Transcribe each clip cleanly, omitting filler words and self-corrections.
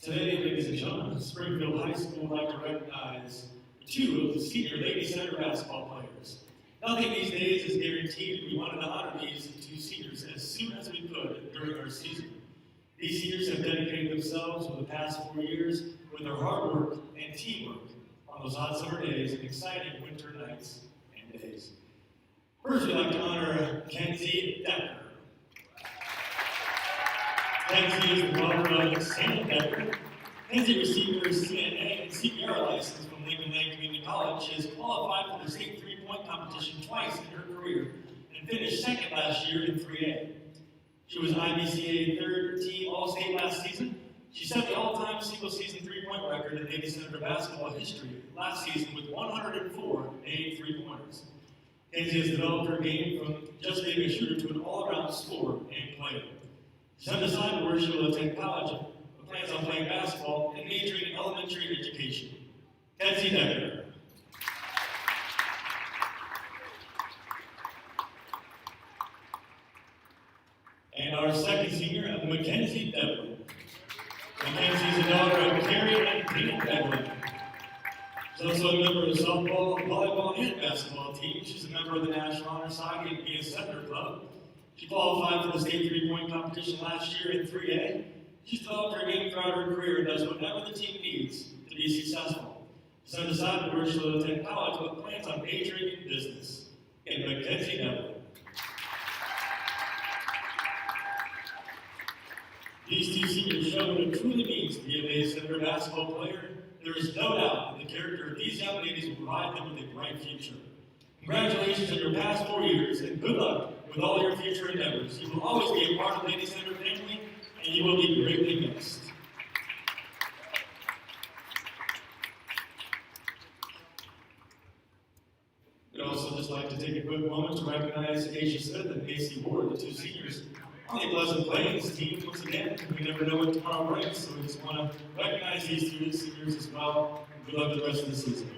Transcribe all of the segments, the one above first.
Today, ladies and gentlemen, Springfield High School would like to recognize two of the senior Lady Center basketball players. Nothing these days is guaranteed, and we wanted to honor these two seniors as soon as we could during our season. These seniors have dedicated themselves over the past 4 years with their hard work and teamwork on those hot summer days and exciting winter nights and days. First, we'd like to honor Kenzie Decker. Kenzie is the daughter of Sam Decker. Kenzie received her CNA and CPR license from Lincoln Lane Community College. She has qualified for the state three-point competition twice in her career and finished second last year in 3A. She was IBCA third-team All-State last season. She set the all-time single-season three-point record in Lady Senator basketball history last season with 104 made three-pointers. Kenzie has developed her game from just being a shooter to an all-around scorer and player. She's undecided where she will attend college, but plans on playing basketball and majoring in elementary education. Kenzie Decker. And our second senior, Mackenzie Devlin. Mackenzie is the daughter of Carrie and Tina Devlin. She's also a member of the softball, volleyball, and basketball team. She's a member of the National Honor Society and BS Senator Club. She qualified for the state three-point competition last year in 3A. She's developed her game throughout her career and does whatever the team needs to be successful. She's undecided where she will attend college, but plans on majoring in business. And Mackenzie Devlin. These two seniors show what it truly means to be a Lady Senator basketball player. There is no doubt that the character of these young ladies will provide them with a bright future. Congratulations on your past 4 years, and good luck with all your future endeavors. You will always be a part of the Lady Senator family, and you will be greatly missed. We'd also just like to take a quick moment to recognize Asia Smith and Macy Ward, the two seniors on the Pleasant Plains team. Once again, we never know what tomorrow brings, so we just want to recognize these two seniors as well. Good luck with the rest of the season.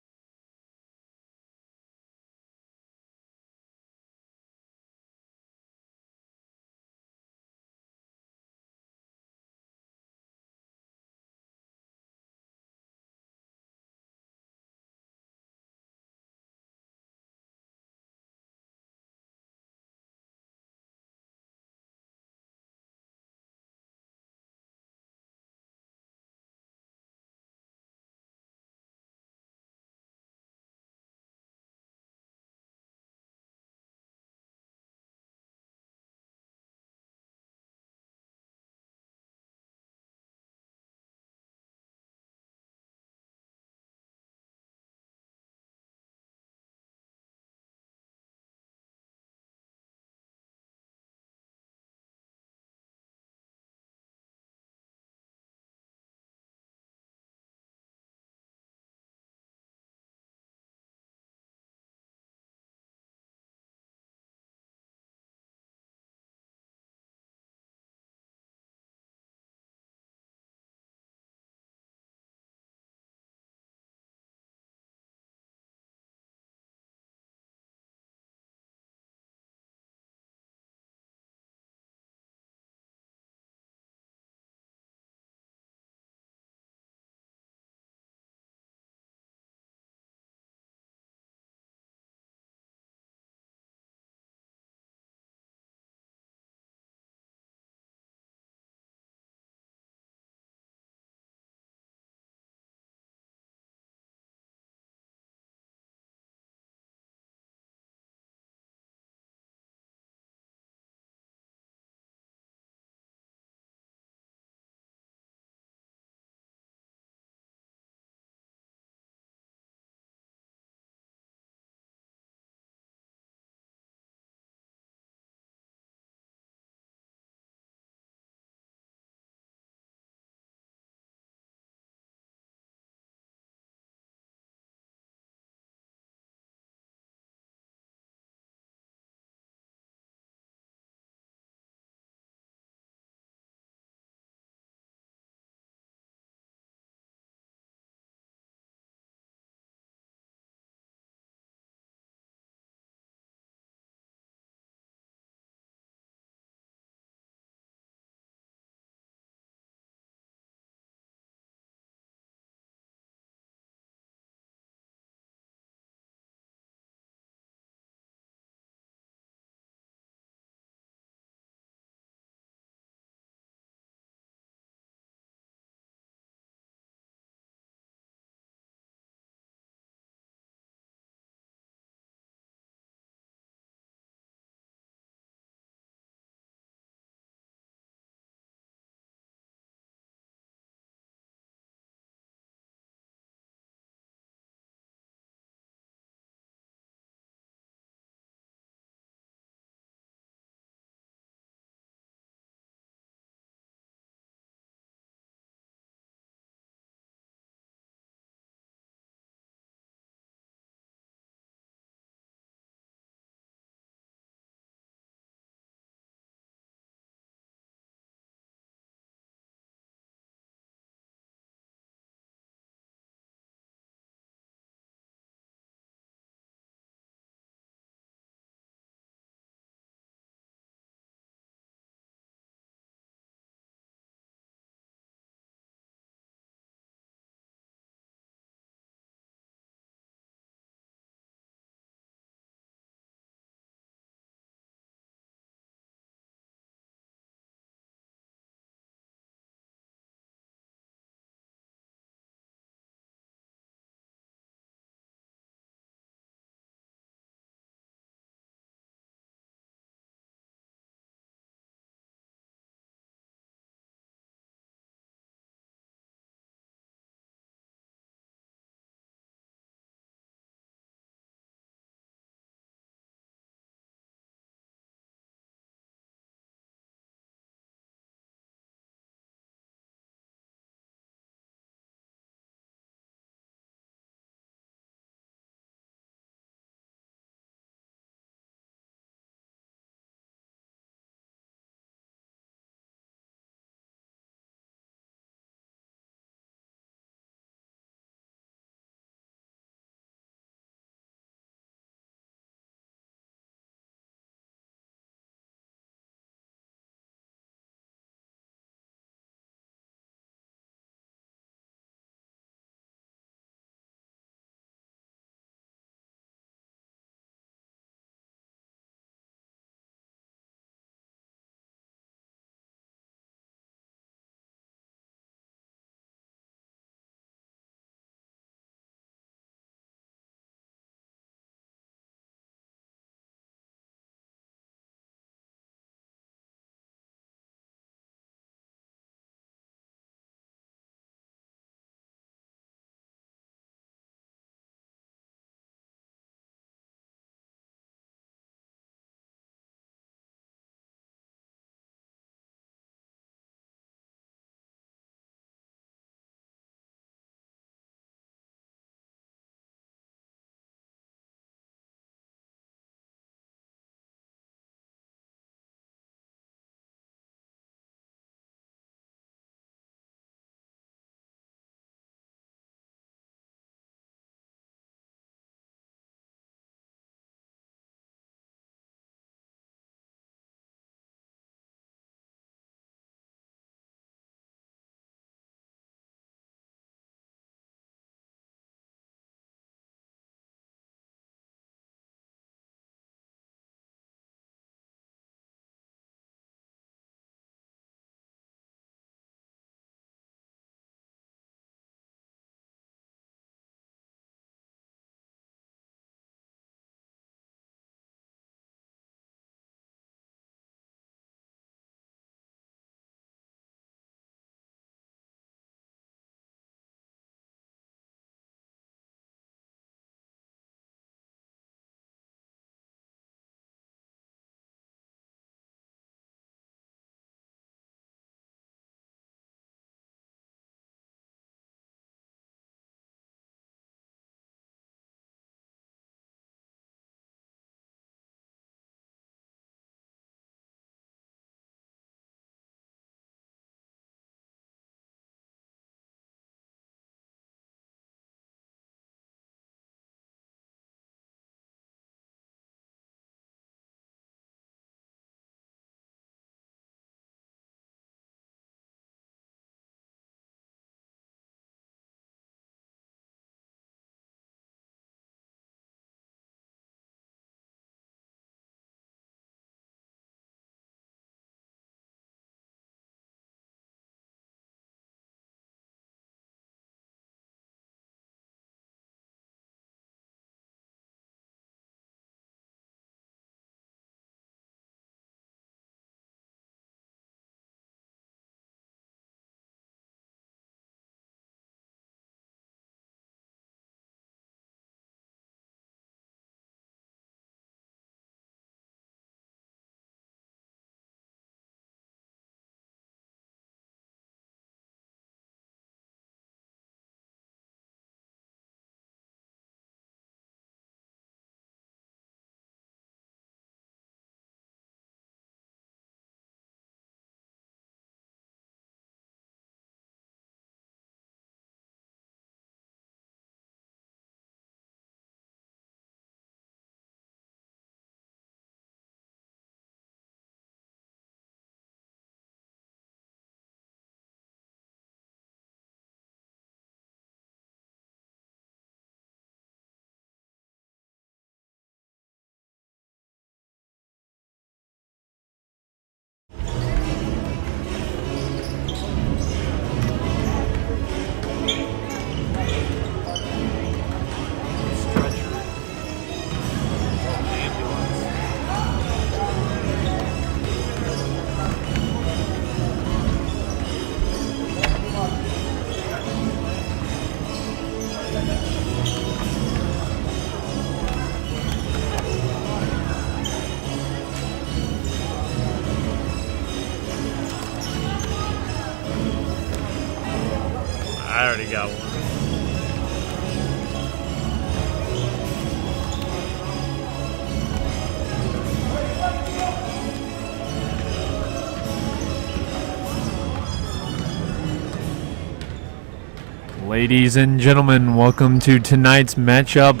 Ladies and gentlemen, welcome to tonight's matchup.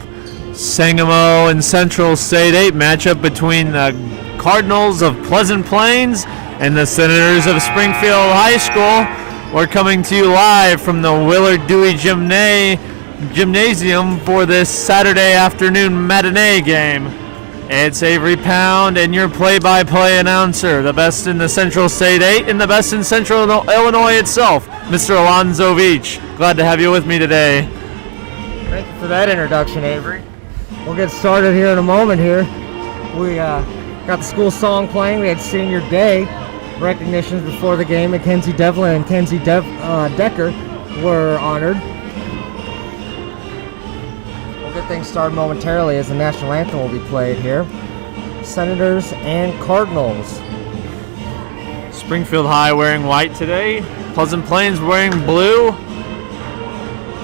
Sangamo and Central State 8 matchup between the Cardinals of Pleasant Plains and the Senators of Springfield High School. We're coming to you live from the Willard Dewey Gymnasium for this Saturday afternoon matinee game. It's Avery Pound and your play-by-play announcer, the best in the Central State 8 and the best in Central Illinois itself, Mr. Alonzo Veach. Glad to have you with me today. Thank you for that introduction, Avery. We'll get started here in a moment here. We got the school song playing. We had senior day recognitions before the game. Mackenzie Devlin and Kenzie Decker were honored. We'll get things started momentarily as the national anthem will be played here. Senators and Cardinals. Springfield High wearing white today. Pleasant Plains wearing blue.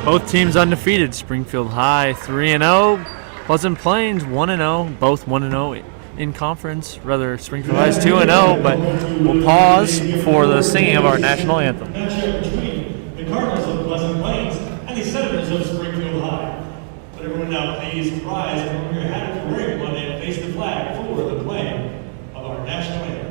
Both teams undefeated. Springfield High 3-0. Pleasant Plains 1-0. Both 1-0 in conference. Rather, Springfield High is 2-0, but we'll pause for the singing of our national anthem. Matchup between the Cardinals of Pleasant Plains and the Senators of Springfield High. But everyone now please rise and wear your hat if you're wearing one and face the flag for the playing of our national anthem.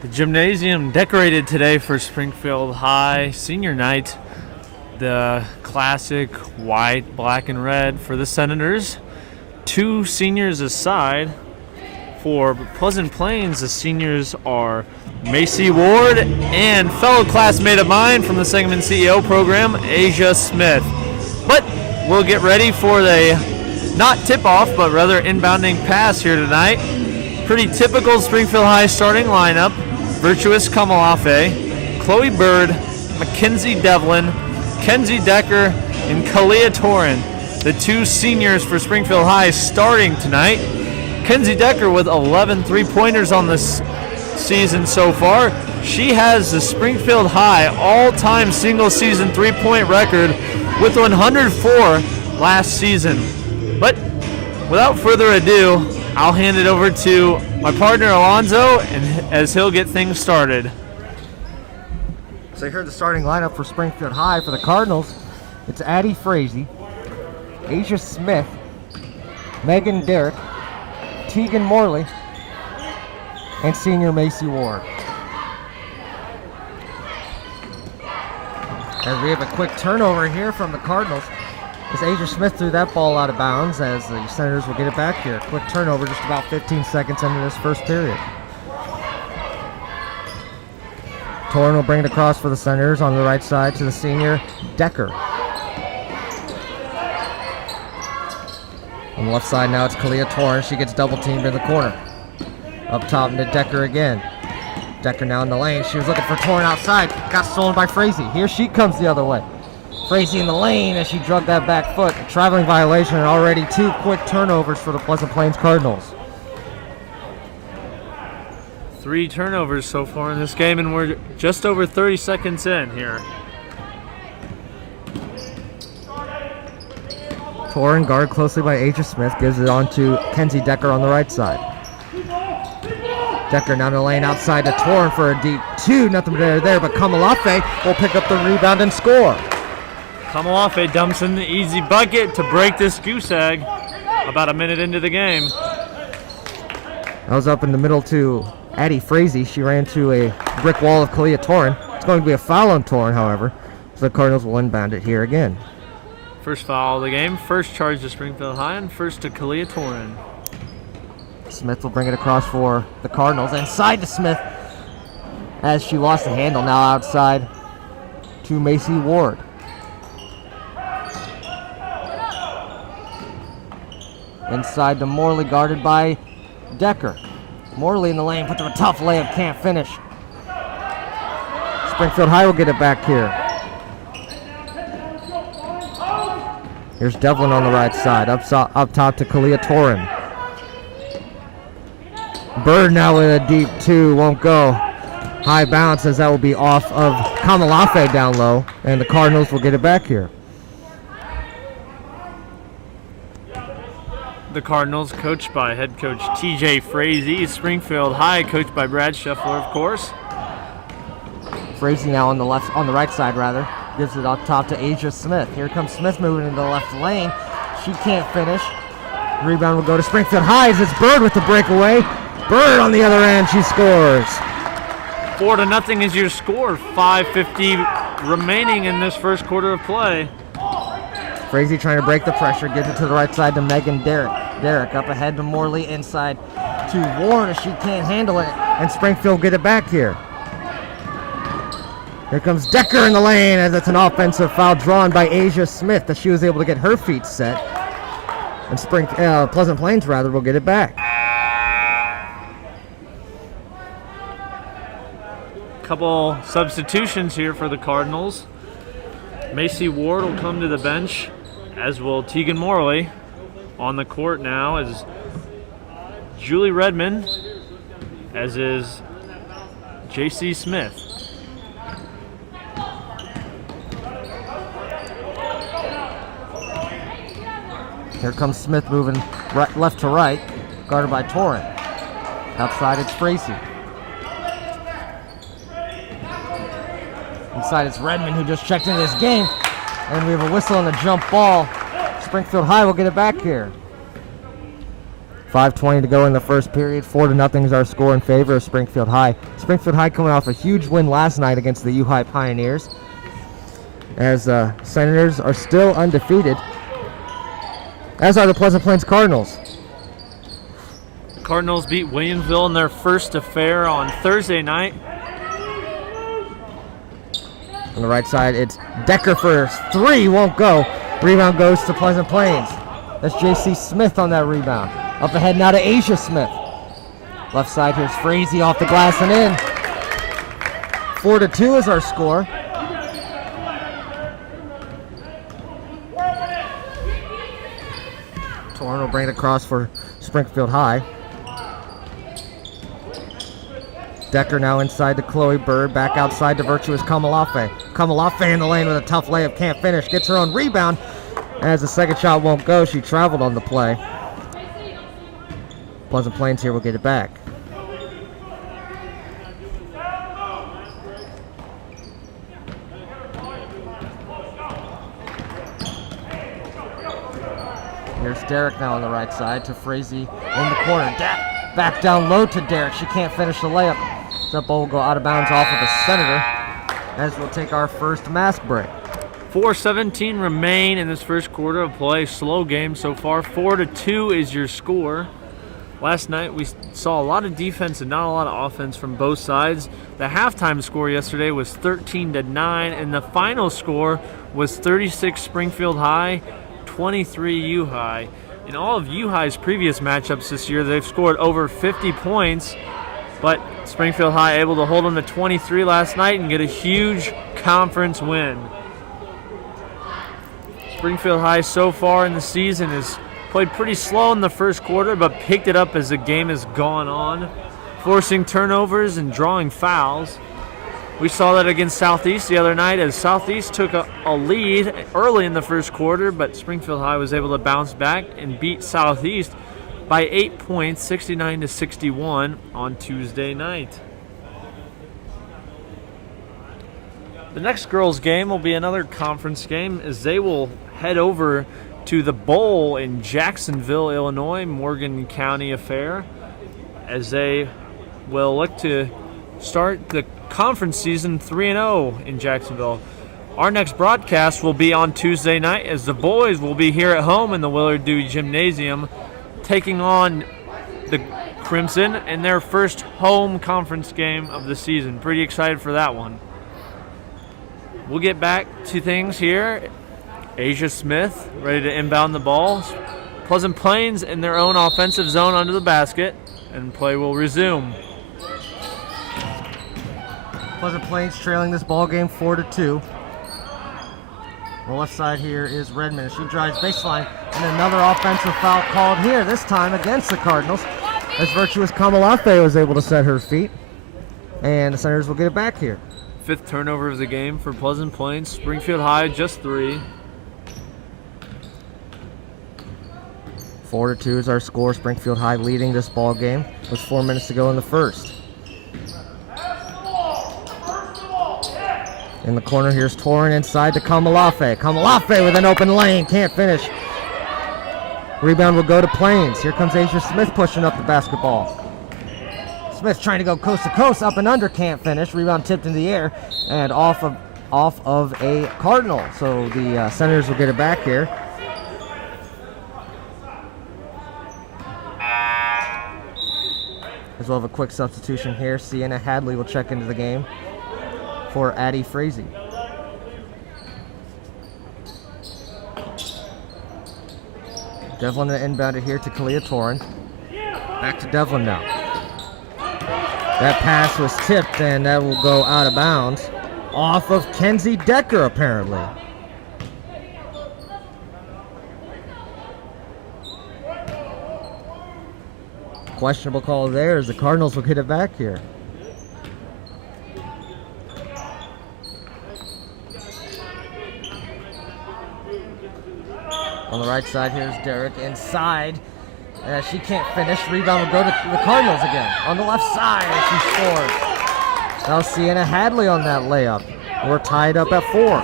The gymnasium decorated today for Springfield High senior night. The classic white, black, and red for the Senators. Two seniors aside. For Pleasant Plains, the seniors are Macy Ward and fellow classmate of mine from the Sangamon CEO program, Asia Smith. But we'll get ready for the not tip-off, but rather inbounding pass here tonight. Pretty typical Springfield High starting lineup. Virtuous Kamalafe, Chloe Bird, Mackenzie Devlin, Kenzie Decker, and Kalia Torin. The two seniors for Springfield High starting tonight. Kenzie Decker with 11 three-pointers on this season so far. She has the Springfield High all-time single-season three-point record with 104 last season. But without further ado, I'll hand it over to my partner Alonzo, and as he'll get things started. So you heard the starting lineup for Springfield High. For the Cardinals, it's Addie Frazee, Asia Smith, Megan Derrick, Tegan Morley, and senior Macy Ward. And we have a quick turnover here from the Cardinals. As Asia Smith threw that ball out of bounds, as the Senators will get it back here. Quick turnover just about 15 seconds into this first period. Torn will bring it across for the Senators on the right side to the senior Decker. On the left side now it's Kalia Torn. She gets double teamed in the corner. Up top into Decker again. Decker now in the lane. She was looking for Torn outside. Got stolen by Frazee. Here she comes the other way. Frazee in the lane as she drug that back foot. A traveling violation and already two quick turnovers for the Pleasant Plains Cardinals. 3 turnovers so far in this game, and we're just over 30 seconds in here. Torn guarded closely by Asia Smith, gives it on to Kenzie Decker on the right side. Decker down the lane outside to Torn for a deep 2. Nothing there, but Kamalafe will pick up the rebound and score. Kamalafe dumps in the easy bucket to break this goose egg about a minute into the game. That was up in the middle to Addie Frazee. She ran to a brick wall of Kalia Torn. It's going to be a foul on Torn, however. So the Cardinals will inbound it here again. First foul of the game. First charge to Springfield High and first to Kalia Torn. Smith will bring it across for the Cardinals. Inside to Smith as she lost the handle. Now outside to Macy Ward. Inside to Morley, guarded by Decker. Morley in the lane, puts up a tough layup, can't finish. Springfield High will get it back here. Here's Devlin on the right side, up top to Kalia Torren. Bird now with a deep 2, won't go. High bounce as that will be off of Kamalafe down low, and the Cardinals will get it back here. The Cardinals, coached by head coach TJ Frazee. Springfield High, coached by Brad Scheffler, of course. Frazee now on the right side rather. Gives it up top to Asia Smith. Here comes Smith moving into the left lane. She can't finish. Rebound will go to Springfield High as it's Bird with the breakaway. Bird on the other end, she scores. 4-0 is your score. 5:50 remaining in this first quarter of play. Frazee trying to break the pressure, gives it to the right side to Megan Derrick. Derrick up ahead to Morley, inside to Warren as she can't handle it, and Springfield get it back here. Here comes Decker in the lane as it's an offensive foul drawn by Asia Smith that she was able to get her feet set. And Pleasant Plains rather will get it back. Couple substitutions here for the Cardinals. Macy Ward will come to the bench, as will Tegan Morley. On the court now is Julie Redmond, as is J.C. Smith. Here comes Smith moving left to right, guarded by Torrent. Outside it's Frazee. Inside it's Redmond, who just checked into this game. And we have a whistle on a jump ball. Springfield High will get it back here. 5:20 to go in the first period. 4-0 is our score in favor of Springfield High. Springfield High coming off a huge win last night against the U-High Pioneers, as Senators are still undefeated, as are the Pleasant Plains Cardinals. The Cardinals beat Williamsville in their first affair on Thursday night. On the right side, it's Decker for 3, won't go. Rebound goes to Pleasant Plains. That's J.C. Smith on that rebound. Up ahead now to Asia Smith. Left side, here's Frazee off the glass and in. 4-2 is our score. Torn will bring it across for Springfield High. Decker now inside to Chloe Bird, back outside to Virtuous Kamalafe. Kamalafe in the lane with a tough layup, can't finish, gets her own rebound. As the second shot won't go, she traveled on the play. Pleasant Plains here will get it back. Here's Derrick now on the right side to Frazee in the corner. Back down low to Derrick. She can't finish the layup. That ball will go out of bounds off of the Senator, as we'll take our first mask break. 4:17 remain in this first quarter of play. Slow game so far. 4-2 is your score. Last night we saw a lot of defense and not a lot of offense from both sides. The halftime score yesterday was 13-9, and the final score was 36 Springfield High, 23 U-High. In all of U-High's previous matchups this year, they've scored over 50 points, but Springfield High able to hold them to 23 last night and get a huge conference win. Springfield High so far in the season has played pretty slow in the first quarter, but picked it up as the game has gone on, forcing turnovers and drawing fouls. We saw that against Southeast the other night, as Southeast took a lead early in the first quarter, but Springfield High was able to bounce back and beat Southeast by 8 points, 69-61 on Tuesday night. The next girls' game will be another conference game as they will head over to the Bowl in Jacksonville, Illinois, Morgan County affair, as they will look to start the conference season 3-0 in Jacksonville. Our next broadcast will be on Tuesday night as the boys will be here at home in the Willard Dewey Gymnasium taking on the Crimson in their first home conference game of the season. Pretty excited for that one. We'll get back to things here. Asia Smith ready to inbound the ball. Pleasant Plains in their own offensive zone under the basket, and play will resume. Pleasant Plains trailing this ball game 4-2. On the left side here is Redmond. She drives baseline, and another offensive foul called here, this time against the Cardinals, as Virtuous Kamalafe was able to set her feet. And the Senators will get it back here. 5th turnover of the game for Pleasant Plains. Springfield High just 3. 4-2 is our score. Springfield High leading this ball game with 4 minutes to go in the first. In the corner, here's Torin inside to Kamalafe. Kamalafe with an open lane, can't finish. Rebound will go to Plains. Here comes Asia Smith pushing up the basketball. Smith trying to go coast to coast, up and under, can't finish. Rebound tipped in the air and off of a Cardinal. So the Senators will get it back here. As well, have a quick substitution here. Sienna Hadley will check into the game for Addie Frazee. Devlin inbounded here to Kalia Torin. Back to Devlin now. That pass was tipped and that will go out of bounds. Off of Kenzie Decker, apparently. Questionable call there as the Cardinals will get it back here. On the right side, here's Derek inside. She can't finish. Rebound will go to the Cardinals again. On the left side, and she scores. Now Sienna Hadley on that layup. We're tied up at 4.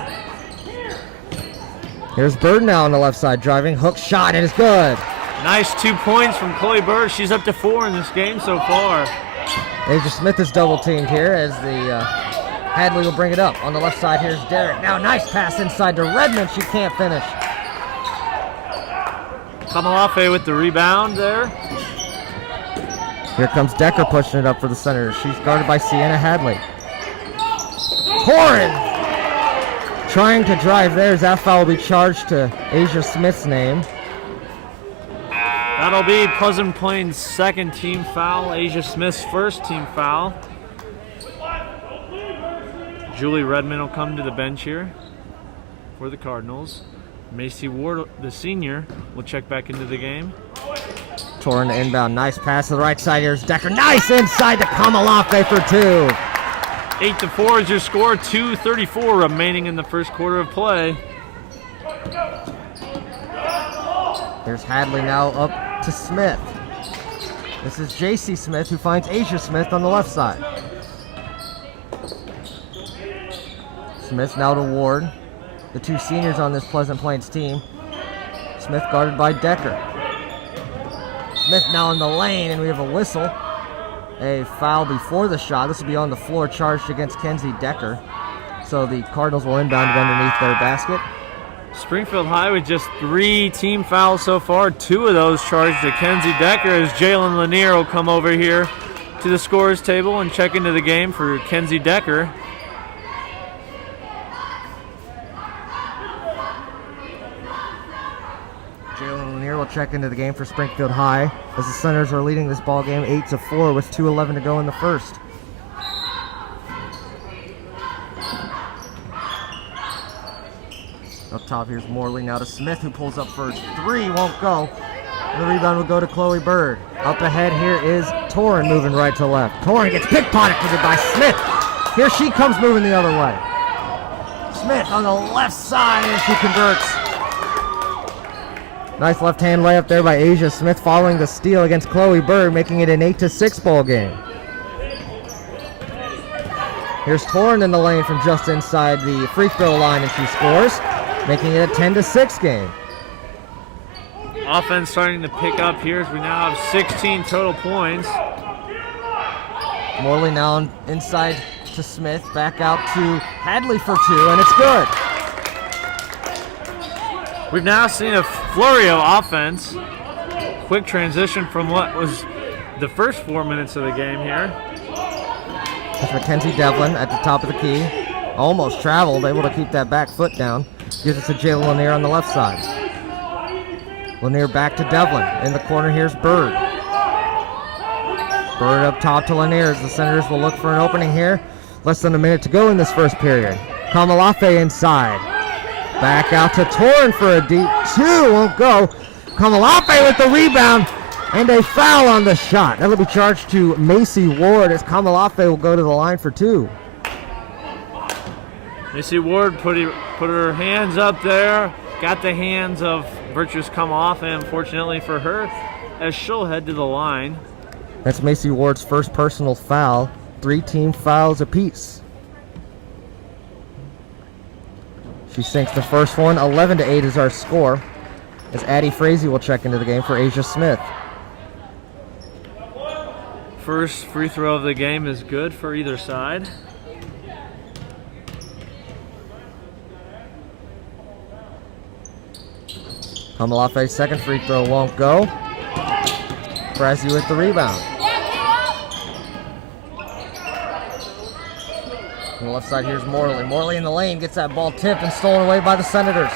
Here's Bird now on the left side, driving. Hook shot, and it's good. Nice 2 points from Chloe Bird. She's up to 4 in this game so far. Asia Smith is double teamed here as the Hadley will bring it up. On the left side, here's Derek. Now nice pass inside to Redmond. She can't finish. Kamalafe with the rebound there. Here comes Decker pushing it up for the Senators. She's guarded by Sienna Hadley. Torin trying to drive there. That foul will be charged to Asia Smith's name. That'll be Pleasant Plains' second team foul, Asia Smith's first team foul. Julie Redmond will come to the bench here for the Cardinals. Macy Ward, the senior, will check back into the game. Torin inbound, nice pass to the right side. Here's Decker, nice inside to Kamalafe for 2. 8-4 is your score, 2:34 remaining in the first quarter of play. There's Hadley now up to Smith. This is J.C. Smith who finds Asia Smith on the left side. Smith now to Ward. The 2 seniors on this Pleasant Plains team. Smith guarded by Decker. Smith now in the lane, and we have a whistle. A foul before the shot. This will be on the floor, charged against Kenzie Decker. So the Cardinals will inbound it underneath their basket. Springfield High with just 3 team fouls so far. 2 of those charged to Kenzie Decker as Jalen Lanier will come over here to the scorer's table and check into the game for Kenzie Decker. Jalen Lanier will check into the game for Springfield High as the Senators are leading this ball game 8-4 with 2:11 to go in the first. Up top, here's Morley now to Smith, who pulls up for 3, won't go. The rebound will go to Chloe Bird. Up ahead here is Torin moving right to left. Torin gets pickpocketed by Smith. Here she comes moving the other way. Smith on the left side, and she converts. Nice left-hand layup there by Asia Smith following the steal against Chloe Bird, making it an 8-6 ball game. Here's Torrin in the lane from just inside the free throw line, and she scores, making it a 10-6 game. Offense starting to pick up here as we now have 16 total points. Morley now inside to Smith, back out to Hadley for 2, and it's good. We've now seen a flurry of offense. Quick transition from what was the first 4 minutes of the game here. That's Mackenzie Devlin at the top of the key. Almost traveled, able to keep that back foot down. Gives it to Jayla Lanier on the left side. Lanier back to Devlin. In the corner, here's Bird. Bird up top to Lanier as the Senators will look for an opening here. Less than a minute to go in this first period. Kamalafe inside. Back out to Torrin for a deep 2. Won't go. Kamalafe with the rebound. And a foul on the shot. That'll be charged to Macy Ward as Kamalafe will go to the line for 2. Macy Ward put her hands up there. Got the hands of Virtuous Kamalafe, unfortunately for her, as she'll head to the line. That's Macy Ward's first personal foul. 3 team fouls apiece. She sinks the first one. 11-8 is our score, as Addie Frazee will check into the game for Asia Smith. First free throw of the game is good for either side. Kamalafe's second free throw won't go. Frazee with the rebound. On the left side, here's Morley. Morley in the lane, gets that ball tipped and stolen away by the Senators.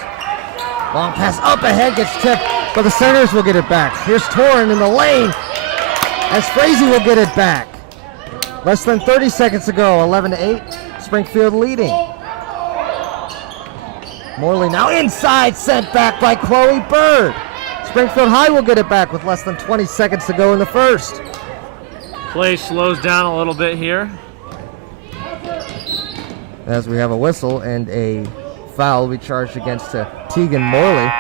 Long pass up ahead, gets tipped, but the Senators will get it back. Here's Torrin in the lane, as Frazee will get it back. Less than 30 seconds to go, 11-8, Springfield leading. Morley now inside, sent back by Chloe Bird. Springfield High will get it back with less than 20 seconds to go in the first. Play slows down a little bit here. As we have a whistle and a foul will be charged against Tegan Morley.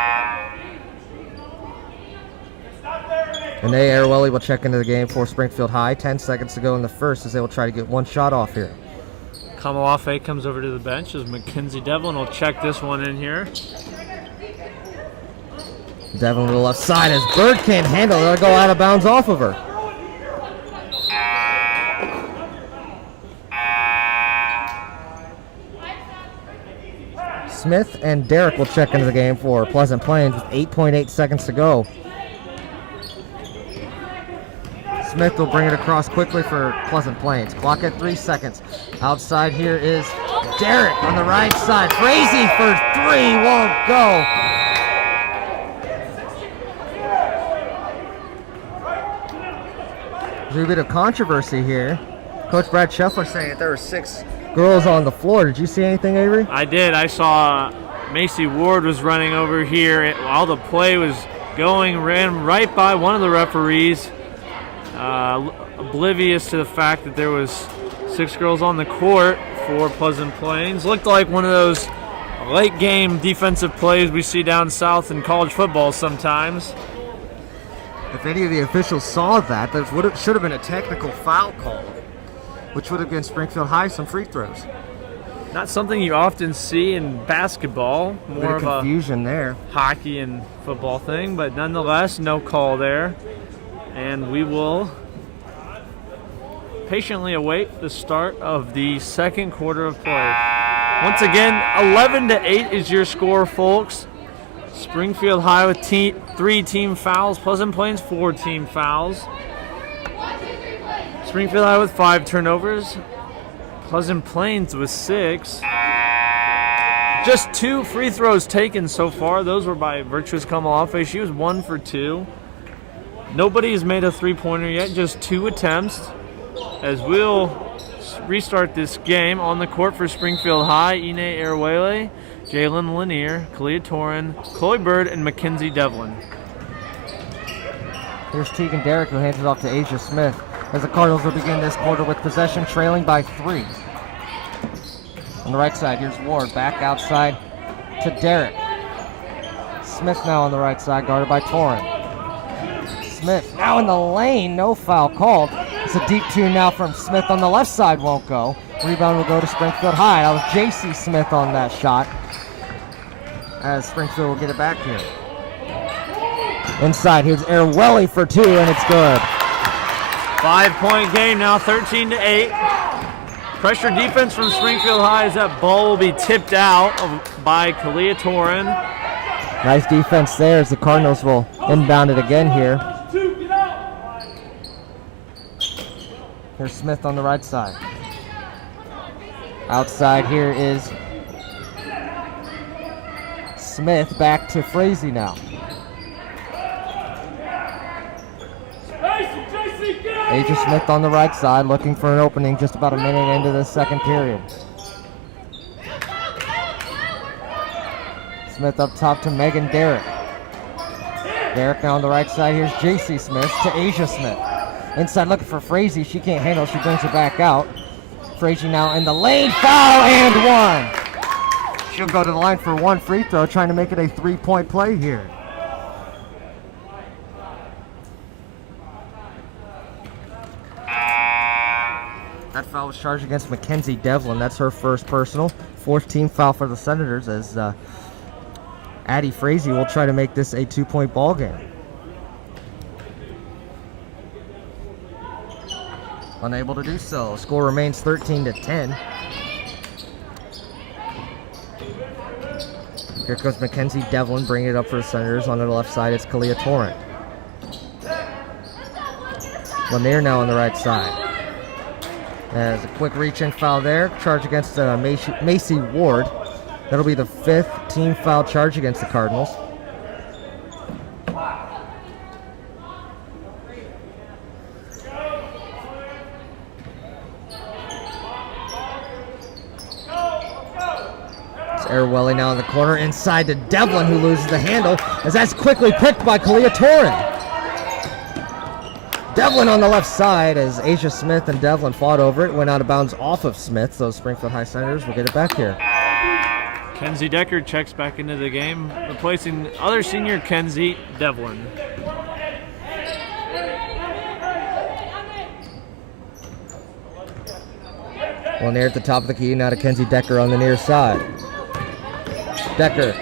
And Arwelli will check into the game for Springfield High. 10 seconds to go in the first as they will try to get one shot off here. Kamalafe comes over to the bench as Mackenzie Devlin will check this one in here. Devlin to the left side as Bird can't handle it. It'll go out of bounds off of her. Smith and Derrick will check into the game for Pleasant Plains with 8.8 seconds to go. Smith will bring it across quickly for Pleasant Plains. Clock at 3 seconds. Outside here is Derrick on the right side. Frazee for 3, won't go. There's a bit of controversy here. Coach Brad Scheffler saying that there were 6 girls on the floor. Did you see anything, Avery? I did. I saw Macy Ward was running over here while the play was going, ran right by one of the referees, oblivious to the fact that there was 6 girls on the court for Pleasant Plains. Looked like one of those late game defensive plays we see down south in college football sometimes. If any of the officials saw that, there should have been a technical foul call, which would have given Springfield High some free throws. Not something you often see in basketball, more of confusion there. Hockey and football thing, but nonetheless, no call there. And we will patiently await the start of the second quarter of play. Once again, 11-8 is your score, folks. Springfield High with 3 team fouls, Pleasant Plains 4 team fouls. Springfield High with 5 turnovers, Pleasant Plains with 6. Just 2 free throws taken so far. Those were by Virtuous Kamalafe. She was 1 for 2. Nobody has made a 3-pointer yet, just 2 attempts. As we'll restart this game on the court for Springfield High, Ine Arwele, Jalen Lanier, Kalia Torrin, Chloe Bird, and Mackenzie Devlin. Here's Tegan Derrick, who hands it off to Asia Smith, as the Cardinals will begin this quarter with possession, trailing by 3. On the right side, here's Ward, back outside to Derrick. Smith now on the right side, guarded by Torin. Smith now in the lane, no foul called. It's a deep two now from Smith on the left side, won't go. Rebound will go to Springfield High. That was J.C. Smith on that shot, as Springfield will get it back here. Inside, here's Arwelli for two, and it's good. 5-point game now, 13-8. Pressure defense from Springfield High as that ball will be tipped out by Kalia Torin. Nice defense there as the Cardinals will inbound it again here. Here's Smith on the right side. Outside here is Smith, back to Frazee now. Asia Smith on the right side, looking for an opening just about a minute into the second period. Smith up top to Megan Derrick. Derrick now on the right side. Here's J.C. Smith to Asia Smith. Inside looking for Frazee. She can't handle. She brings it back out. Frazee now in the lane. Foul and one. She'll go to the line for one free throw, trying to make it a 3-point play here. That foul was charged against Mackenzie Devlin. That's her first personal. Fourth team foul for the Senators as Addie Frazee will try to make this a 2-point ball game. Unable to do so. Score remains 13-10. Here comes Mackenzie Devlin bringing it up for the Senators. On the left side, it's Kalia Torrent. Lanier now on the right side. There's a quick reach-in foul there. Charge against Macy Ward. That'll be the 5th team foul charge against the Cardinals. It's Arwelli now in the corner. Inside to Devlin, who loses the handle, as that's quickly picked by Kalia Torin. Devlin on the left side as Asia Smith and Devlin fought over it. Went out of bounds off of Smith, so Springfield High Senators will get it back here. Kenzie Decker checks back into the game, replacing other senior Kenzie Devlin. Lanier at the top of the key, now to Kenzie Decker on the near side. Decker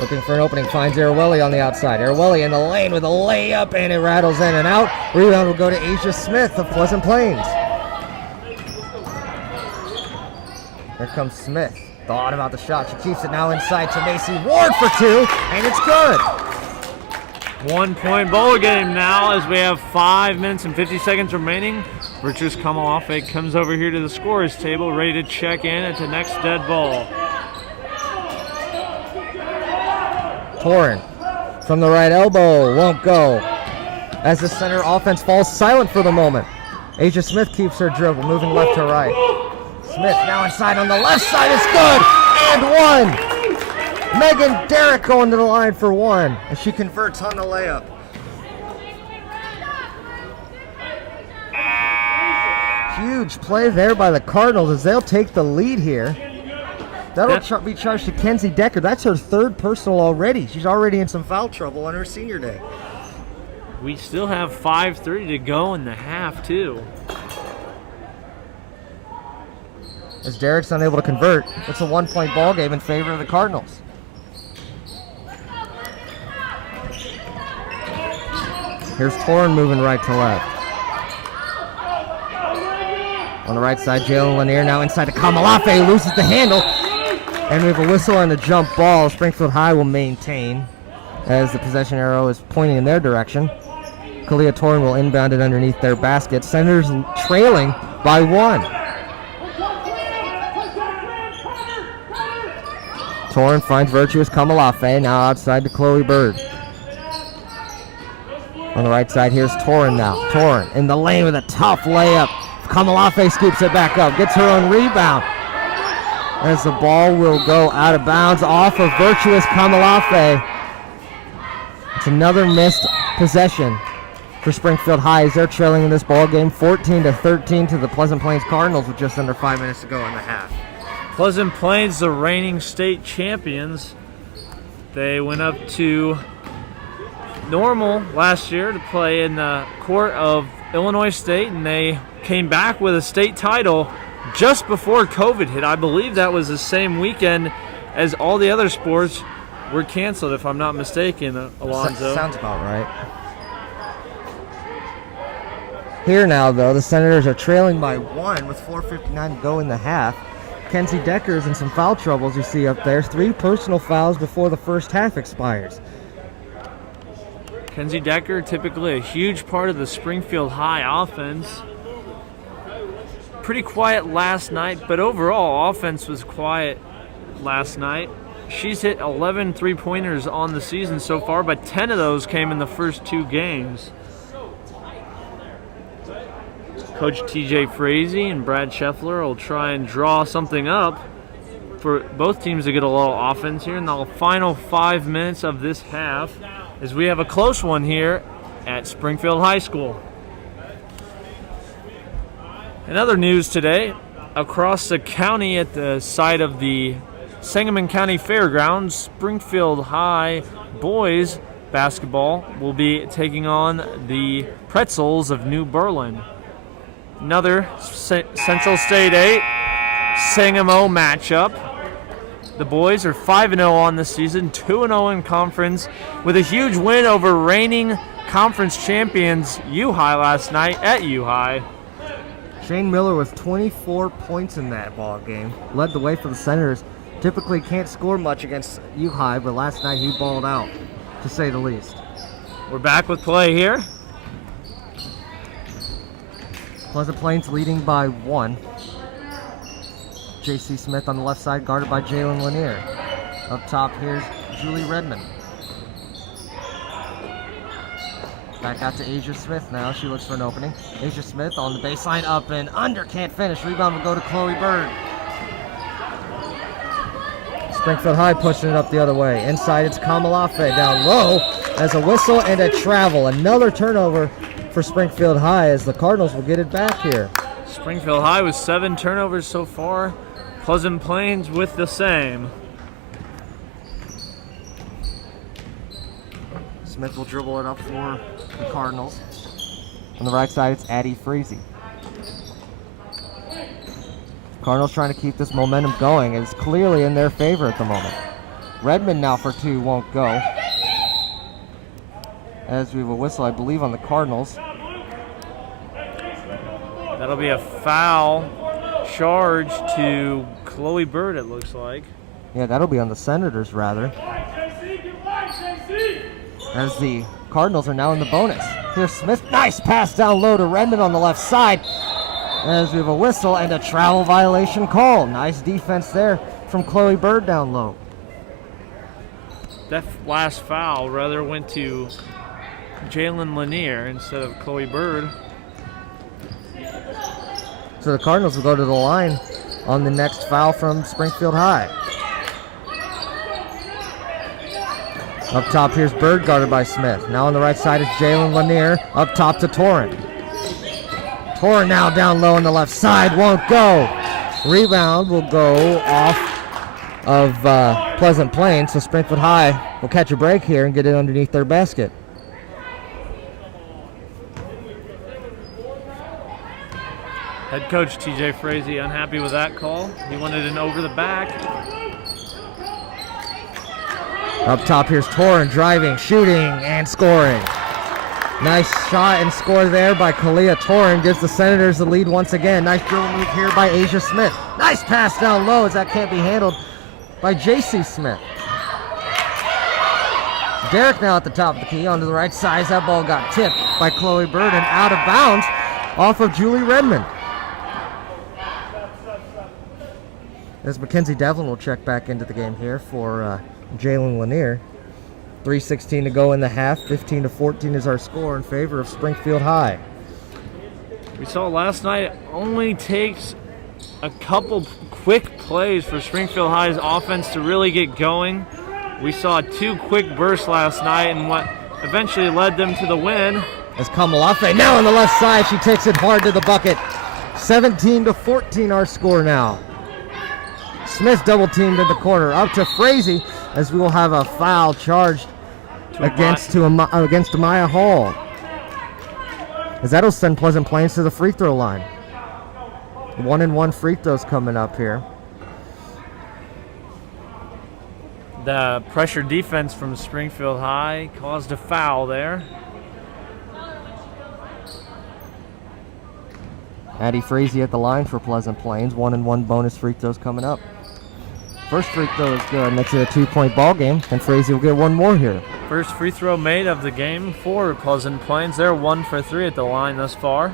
looking for an opening, finds Arwelli on the outside. Arwelli in the lane with a layup, and it rattles in and out. Rebound will go to Asia Smith of Pleasant Plains. Here comes Smith. Thought about the shot. She keeps it now inside to Macy Ward for two, and it's good. 1-point ball game now as we have 5 minutes and 50 seconds remaining. Virtuous Kamalafe comes over here to the scorer's table, ready to check in at the next dead ball. Torin from the right elbow, won't go. As the center offense falls silent for the moment. Asia Smith keeps her dribble, moving left to right. Smith now inside on the left side, is good, and one. Megan Derrick going to the line for one, and she converts on the layup. Huge play there by the Cardinals as they'll take the lead here. That'll be charged to Kenzie Decker. That's her 3rd personal already. She's already in some foul trouble on her senior day. We still have 5:30 to go in the half, too. As Derrick's unable to convert, it's a 1-point ball game in favor of the Cardinals. Here's Torin moving right to left. On the right side, Jalen Lanier now inside to Kamalafe, loses the handle. And we have a whistle and a jump ball. Springfield High will maintain as the possession arrow is pointing in their direction. Kalia Torin will inbound it underneath their basket. Senators trailing by 1. Torin finds Virtuous Kamalafe, now outside to Chloe Bird. On the right side, here's Torin now. Torin in the lane with a tough layup. Kamalafe scoops it back up, gets her own rebound. As the ball will go out of bounds off of Virtuous Kamalafe. It's another missed possession for Springfield High as they're trailing in this ball game 14-13 to the Pleasant Plains Cardinals with just under 5 minutes to go in the half. Pleasant Plains, the reigning state champions, They went up to Normal last year to play in the court of Illinois State, and they came back with a state title just before COVID hit. I believe that was the same weekend as all the other sports were canceled, if I'm not mistaken, Alonzo. Sounds about right. Here now, though, the Senators are trailing by 1 with 4:59 to go in the half. Kenzie Decker's in some foul troubles you see up there. 3 personal fouls before the first half expires. Kenzie Decker, typically a huge part of the Springfield High offense. Pretty quiet last night, but overall offense was quiet last night. She's hit 11 three-pointers on the season so far, but 10 of those came in the first 2 games. Coach TJ Frazee and Brad Scheffler will try and draw something up for both teams to get a little offense here in the final 5 minutes of this half, as we have a close one here at Springfield High School. In other news today, across the county at the site of the Sangamon County Fairgrounds, Springfield High boys basketball will be taking on the Pretzels of New Berlin. Another Central State 8 Sangamo matchup. The boys are 5-0 on the season, 2-0 in conference, with a huge win over reigning conference champions U-High last night at U-High. Shane Miller with 24 points in that ball game. Led the way for the Senators. Typically can't score much against U-High, but last night he balled out, to say the least. We're back with play here. Pleasant Plains leading by 1. J.C. Smith on the left side, guarded by Jalen Lanier. Up top, here's Julie Redmond. Back out to Asia Smith now. She looks for an opening. Asia Smith on the baseline, up and under, can't finish. Rebound will go to Chloe Bird. Springfield High pushing it up the other way. Inside, it's Kamalafe down low as a whistle and a travel. Another turnover for Springfield High as the Cardinals will get it back here. Springfield High with 7 turnovers so far. Pleasant Plains with the same. Smith will dribble it up for the Cardinals. On the right side, it's Addie Frazee. Cardinals trying to keep this momentum going. It's clearly in their favor at the moment. Redmond now for 2 won't go. As we have a whistle, I believe, on the Cardinals. That'll be a foul charge to Chloe Bird, it looks like. Yeah, that'll be on the Senators, rather. As the Cardinals are now in the bonus. Here's Smith. Nice pass down low to Redmond on the left side. As we have a whistle and a travel violation call. Nice defense there from Chloe Bird down low. That last foul rather went to Jalen Lanier instead of Chloe Bird. So the Cardinals will go to the line on the next foul from Springfield High. Up top, here's Bird, guarded by Smith. Now on the right side is Jalen Lanier. Up top to Torrent. Torrent now down low on the left side, won't go. Rebound will go off of Pleasant Plains, so Springfield High will catch a break here and get it underneath their basket. Head coach TJ Frazee unhappy with that call. He wanted an over the back. Up top, here's Torrent driving, shooting, and scoring. Nice shot and score there by Kalia Torrent. Gives the Senators the lead once again. Nice dribble move here by Asia Smith. Nice pass down low as that can't be handled by J.C. Smith. Derek now at the top of the key onto the right side. That ball got tipped by Chloe Bird and out of bounds off of Julie Redmond. As Mackenzie Devlin will check back into the game here for Jalen Lanier. 3:16 to go in the half. 15-14 is our score in favor of Springfield High. We saw last night it only takes a couple quick plays for Springfield High's offense to really get going. We saw 2 quick bursts last night and what eventually led them to the win. As Kamalafe now on the left side, she takes it hard to the bucket. 17-14 our score now. Smith double teamed in the corner. Up to Frazee. as we will have a foul charged against Amaya Hall. As that'll send Pleasant Plains to the free throw line. 1-and-1 free throws coming up here. The pressure defense from Springfield High caused a foul there. Addie Frazee at the line for Pleasant Plains. 1-and-1 bonus free throws coming up. First free throw is good. Makes it a 2-point ball game, and Frazee will get one more here. First free throw made of the game for Pleasant Plains. They're 1 for 3 at the line thus far.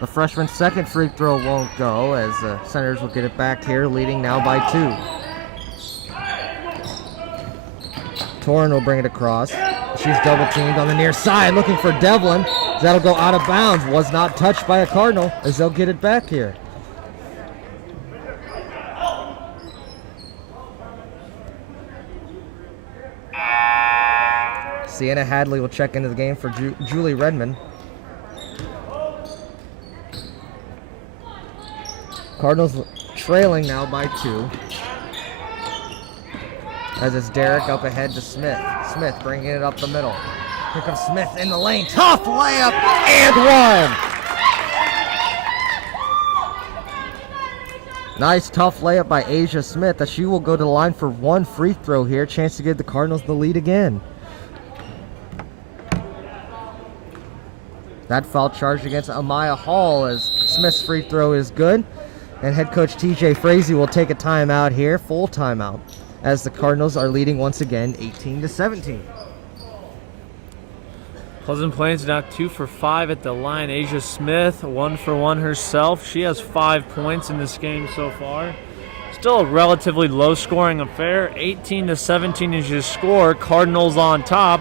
The freshman's second free throw won't go, as the Senators will get it back here, leading now by 2. Torrin will bring it across. She's double teamed on the near side, looking for Devlin. That'll go out of bounds. Was not touched by a Cardinal, as they'll get it back here. Sienna Hadley will check into the game for Julie Redmond. Cardinals trailing now by 2. As it's Derrick up ahead to Smith. Smith bringing it up the middle. Here comes Smith in the lane. Tough layup and one. Nice tough layup by Asia Smith, as she will go to the line for 1 free throw here. Chance to give the Cardinals the lead again. That foul charged against Amaya Hall, as Smith's free throw is good. And head coach TJ Frazee will take a timeout here, full timeout, as the Cardinals are leading once again 18-17. Pleasant Plains now 2 for 5 at the line. Asia Smith 1 for 1 herself. She has 5 points in this game so far. Still a relatively low scoring affair. 18-17 is your score. Cardinals on top.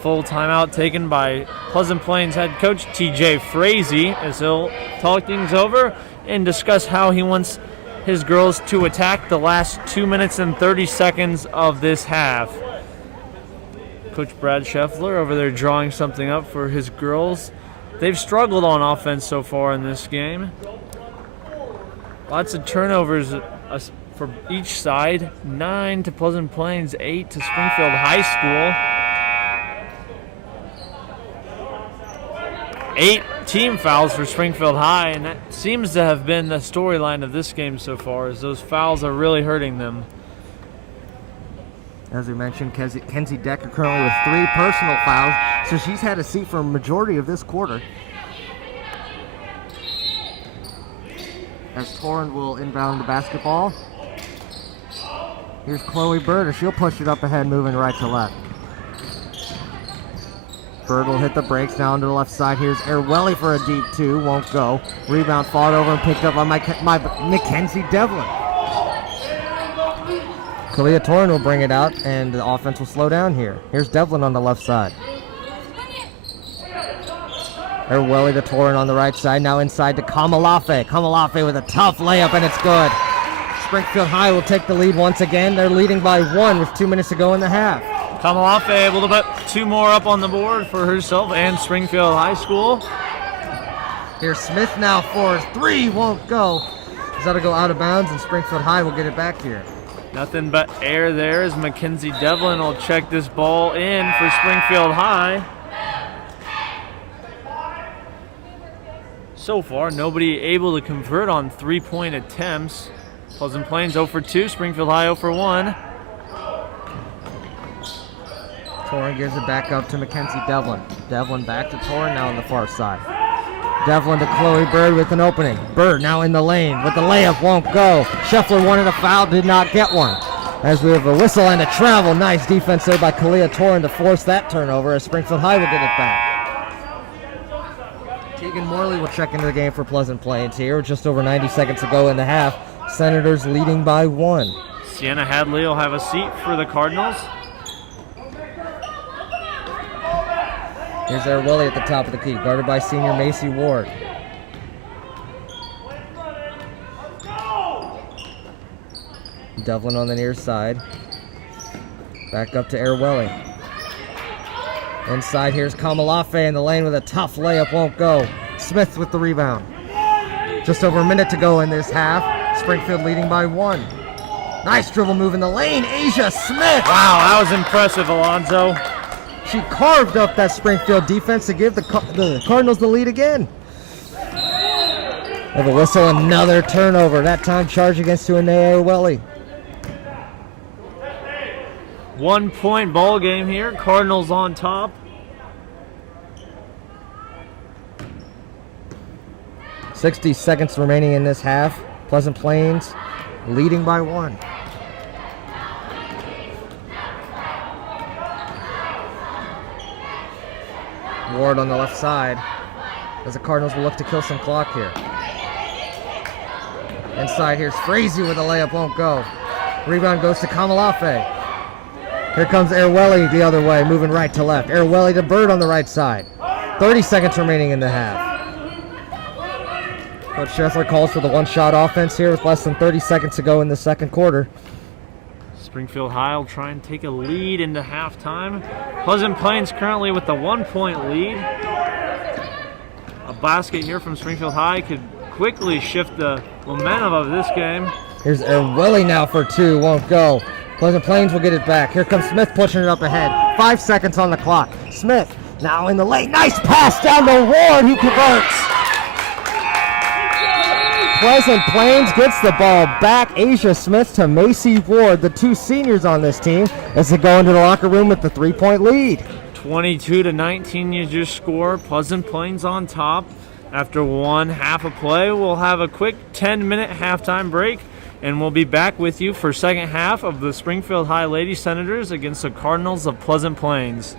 Full timeout taken by Pleasant Plains head coach TJ Frazee, as he'll talk things over and discuss how he wants his girls to attack the last 2 minutes and 30 seconds of this half. Coach Brad Scheffler over there drawing something up for his girls. They've struggled on offense so far in this game. Lots of turnovers for each side. 9 to Pleasant Plains, 8 to Springfield High School. 8 team fouls for Springfield High, and that seems to have been the storyline of this game so far, as those fouls are really hurting them. As we mentioned, Kenzie Decker currently with 3 personal fouls, so she's had a seat for a majority of this quarter. As Torrin will inbound the basketball. Here's Chloe Bird, and she'll push it up ahead, moving right to left. Bird will hit the brakes now onto the left side. Here's Erwelli for a deep 2, won't go. Rebound fought over and picked up by Mackenzie Devlin. Kalia Torrin will bring it out, and the offense will slow down here. Here's Devlin on the left side. Erwelli to Torrin on the right side, now inside to Kamalafe. Kamalafe with a tough layup, and it's good. Springfield High will take the lead once again. They're leading by 1 with 2 minutes to go in the half. Kamalafe able to put 2 more up on the board for herself and Springfield High School. Here's Smith now for 3, won't go. That'll go out of bounds, and Springfield High will get it back here. Nothing but air there as Mackenzie Devlin will check this ball in for Springfield High. So far, nobody able to convert on 3-point attempts. Pleasant Plains 0 for 2, Springfield High 0 for 1. Torrin gives it back up to Mackenzie Devlin. Devlin back to Torrin now on the far side. Devlin to Chloe Bird with an opening. Bird now in the lane, but the layup won't go. Scheffler wanted a foul, did not get one. As we have a whistle and a travel. Nice defense there by Kalia Torrin to force that turnover, as Springfield High will get it back. Tegan Morley will check into the game for Pleasant Plains here. Just over 90 seconds to go in the half. Senators leading by 1. Sienna Hadley will have a seat for the Cardinals. Here's Erwelli at the top of the key, guarded by senior Macy Ward. Devlin on the near side. Back up to Erwelli. Inside, here's Kamalafe in the lane with a tough layup, won't go. Smith with the rebound. To Just over a minute to go in this half. Springfield leading by 1. Nice dribble move in the lane. Asia Smith. Wow, that was impressive, Alonzo. She carved up that Springfield defense to give the Cardinals the lead again. Have a whistle, another turnover. That time charge against Tuanea Orwelli. 1 point ball game here. Cardinals on top. 60 seconds remaining in this half. Pleasant Plains leading by 1. Ward on the left side as the Cardinals will look to kill some clock here. Inside here's Frazee with a layup, won't go. Rebound goes to Kamalafe. Here comes Orwelli the other way, moving right to left. Orwelli to Bird on the right side. 30 seconds remaining in the half. Coach Scheffler calls for the one-shot offense here with less than 30 seconds to go in the second quarter. Springfield High will try and take a lead into halftime. Pleasant Plains currently with the 1 point lead. A basket here from Springfield High could quickly shift the momentum of this game. Here's Orwelli now for 2, won't go. Pleasant Plains will get it back. Here comes Smith pushing it up ahead. 5 seconds on the clock. Smith now in the lane. Nice pass down to Ward, who converts. Pleasant Plains gets the ball back. Asia Smith to Macy Ward, the 2 seniors on this team, as they go into the locker room with the 3-point lead. 22-19 is your score. Pleasant Plains on top. After one half of play, we'll have a quick 10-minute halftime break, and we'll be back with you for second half of the Springfield High Lady Senators against the Cardinals of Pleasant Plains.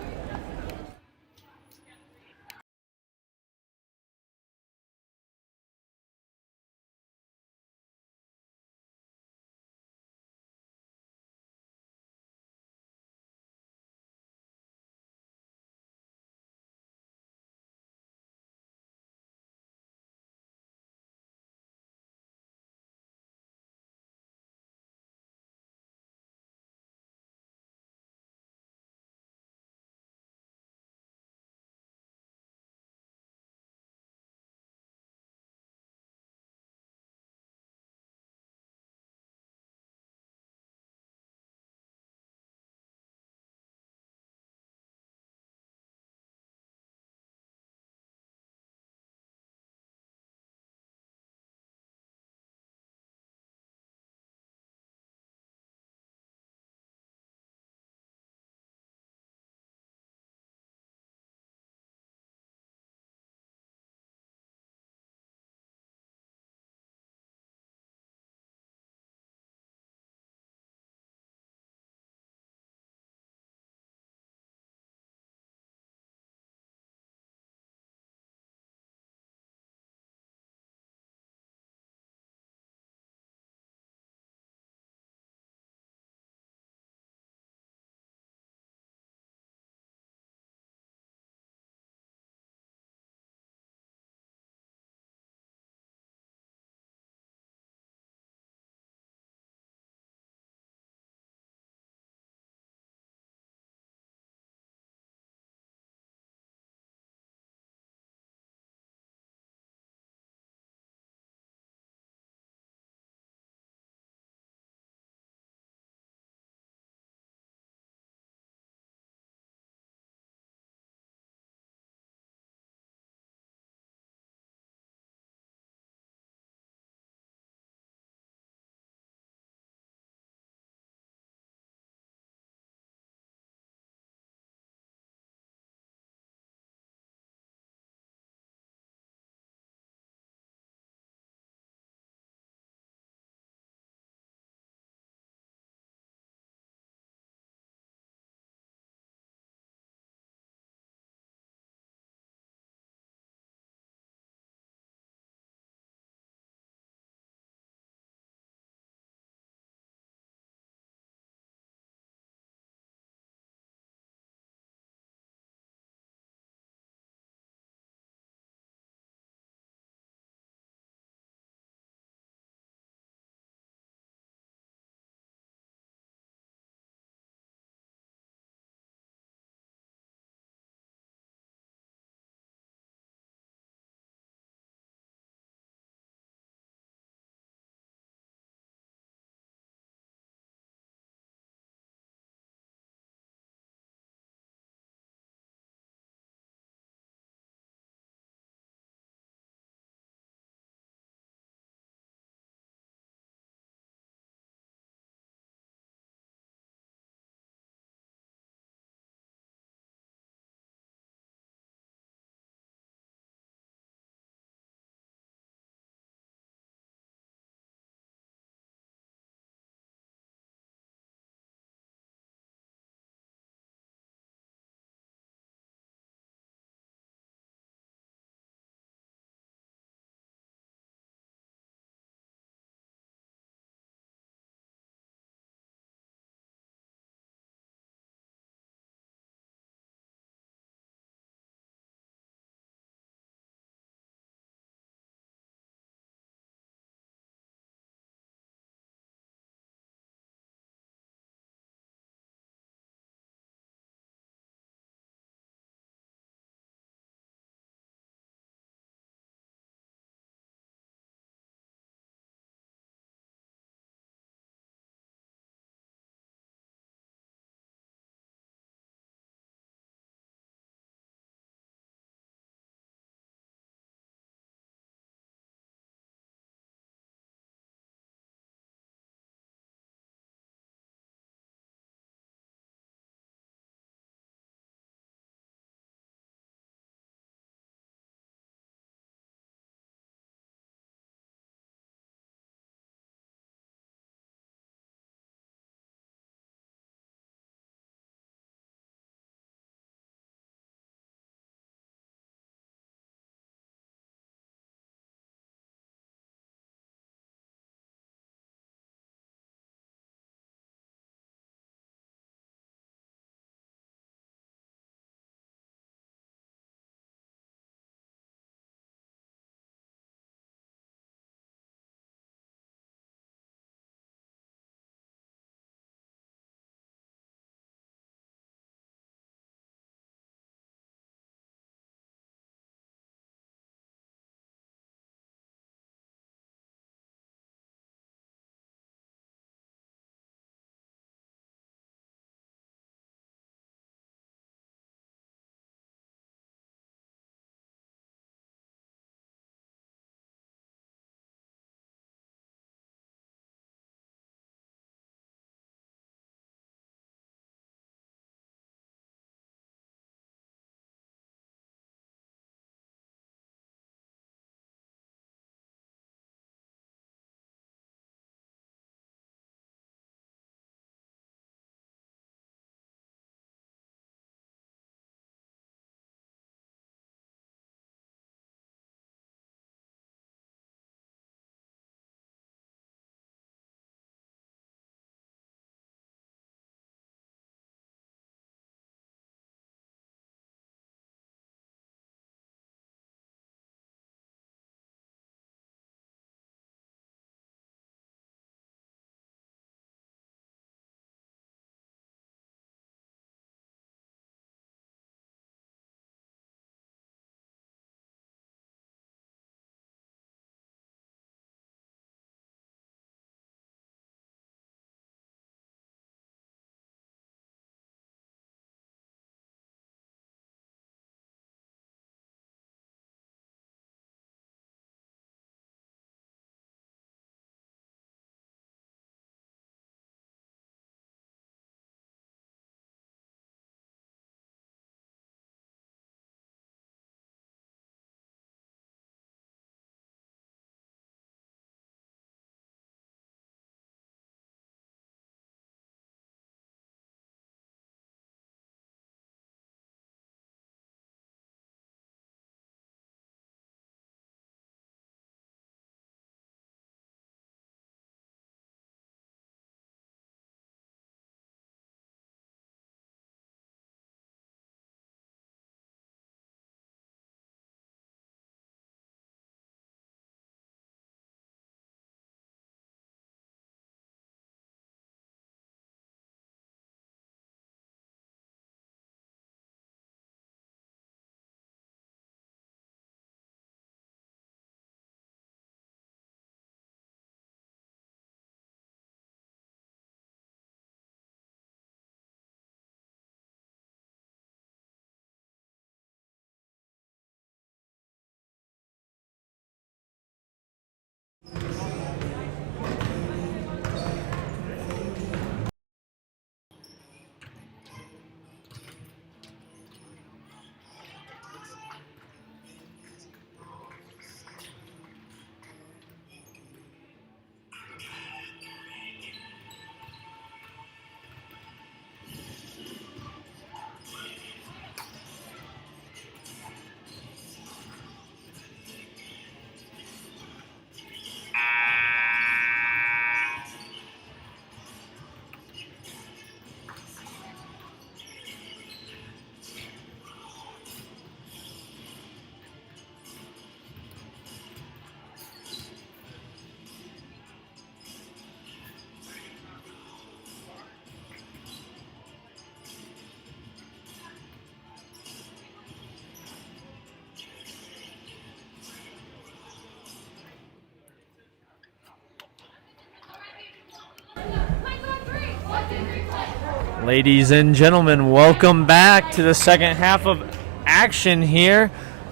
Ladies and gentlemen, welcome back to the second half of action here